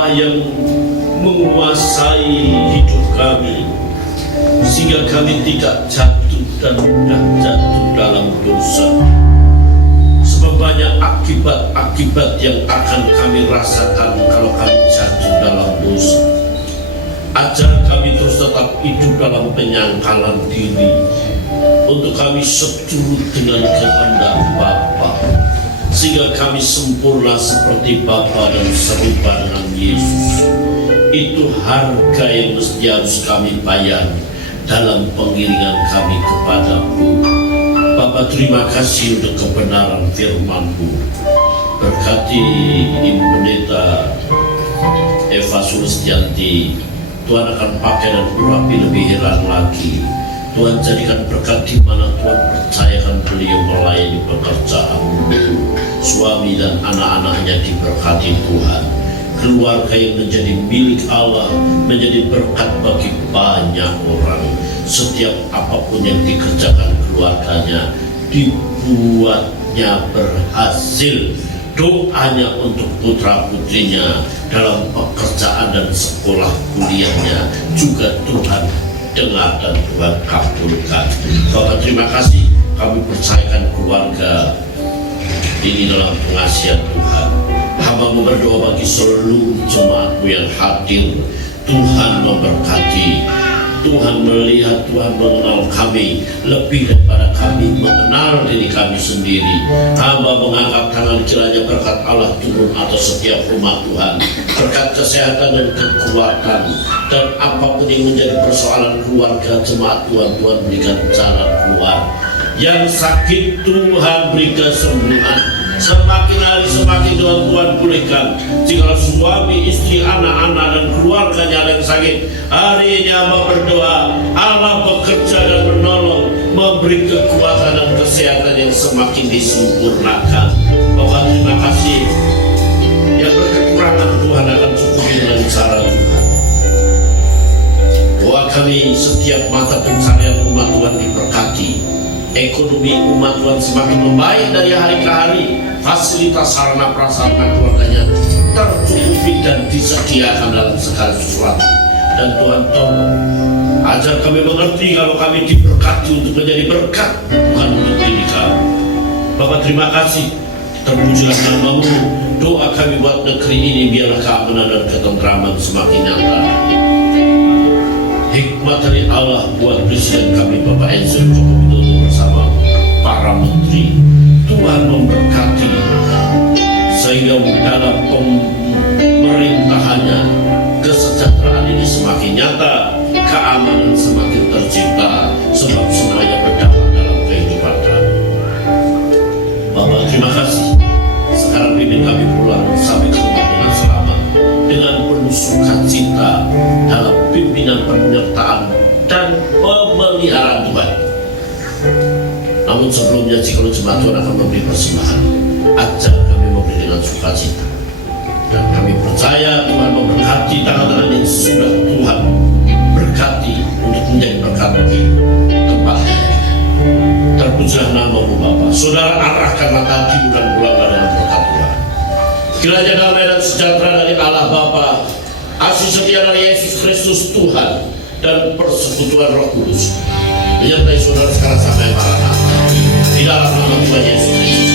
Allah yang menguasai hidup kami, sehingga kami tidak jatuh dan mudah jatuh dalam dosa. Sebab banyak akibat-akibat yang akan kami rasakan kalau kami jatuh dalam dosa. Ajar kami terus tetap hidup dalam penyangkalan diri, untuk kami seturut dengan kehendak Bapa, sehingga kami sempurna seperti Bapa dan serupa dengan Yesus. Itu harga yang mesti harus kami bayar dalam pengiringan kami kepadamu. Bapa, terima kasih untuk kebenaran firman-Mu. Berkati Ibu Pendeta Eva Sulistianti, Tuhan akan pakai dan urapi lebih heran lagi. Tuhan jadikan berkat di mana Tuhan percayakan beliau melayani pekerjaan. Suami dan anak-anaknya diberkati Tuhan. Keluarga yang menjadi milik Allah, menjadi berkat bagi banyak orang. Setiap apapun yang dikerjakan keluarganya, dibuatnya berhasil. Doanya untuk putra-putrinya dalam pekerjaan dan sekolah kuliahnya juga Tuhan dengar dan Tuhan kabulkan. Bapak, terima kasih, kami percayakan keluarga ini dalam pengasihan Tuhan. Hamba berdoa bagi seluruh jemaat-Mu yang hadir. Tuhan memberkati, Tuhan melihat, Tuhan mengenal kami lebih daripada kami mengenal diri kami sendiri. Hamba mengangkat tangan, kiranya berkat Allah turun atas setiap umat Tuhan, berkat kesehatan dan kekuatan, dan apapun yang menjadi persoalan keluarga jemaat Tuhan, Tuhan berikan jalan keluar. Yang sakit Tuhan beri kesembuhan. Semakin hari semakin Tuhan pulihkan. Jika suami, istri, anak-anak dan keluarganya yang sakit, hari ini hamba berdoa Allah bekerja dan menolong, memberi kekuatan dan kesehatan yang semakin disempurnakan. Bapak, terima kasih. Yang berkekurangan Tuhan akan cukupi dengan cara Tuhan. Doa kami setiap mata pencarian umat Tuhan diberkati. Ekonomi umat Tuhan semakin membaik dari hari ke hari. Fasilitas sarana prasarana keluarganya tercukupi dan disediakan dalam segala sesuatu. Dan Tuhan tolong ajar kami mengerti kalau kami diberkati untuk menjadi berkat, bukan untuk diri kami. Bapak, terima kasih. Terpujilah nama-Mu. Doa kami buat negeri ini biarlah keamanan dan ketentraman semakin nyata. Hikmat dari Allah buat Presiden kami Bapak Enzio Joko Widodo bersama para menteri. Tuhan memberkati sehingga dalam pemerintahannya kesejahteraan ini semakin nyata, keamanan semakin tercipta, sebab semuanya berdampak dalam kehidupan kami. Bapak, terima kasih. Sekarang pimpin kami pulang sampai ke rumah dengan selamat, dengan penuh sukacita dalam pimpinan, penyertaan dan pemeliharaan Tuhan. Namun sebelumnya, jika jemaat Tuhan akan memberi persembahan, ajar kami memberi dengan sukacita. Dan kami percaya Tuhan memberkati tangan-tangan yang sudah Tuhan berkati untuk menjadi berkat bagi tempat. Terpujilah nama-Mu Bapa. Saudara, arahkan mata hati dan pulanglah dengan berkat Tuhan. Kiranya damai dan sejahtera dari Allah Bapa, kasih setia dari Yesus Kristus Tuhan, dan persekutuan Roh Kudus menyertai saudara sekarang sampai maranatha. Di dalam nama Tuhan Yesus Kristus.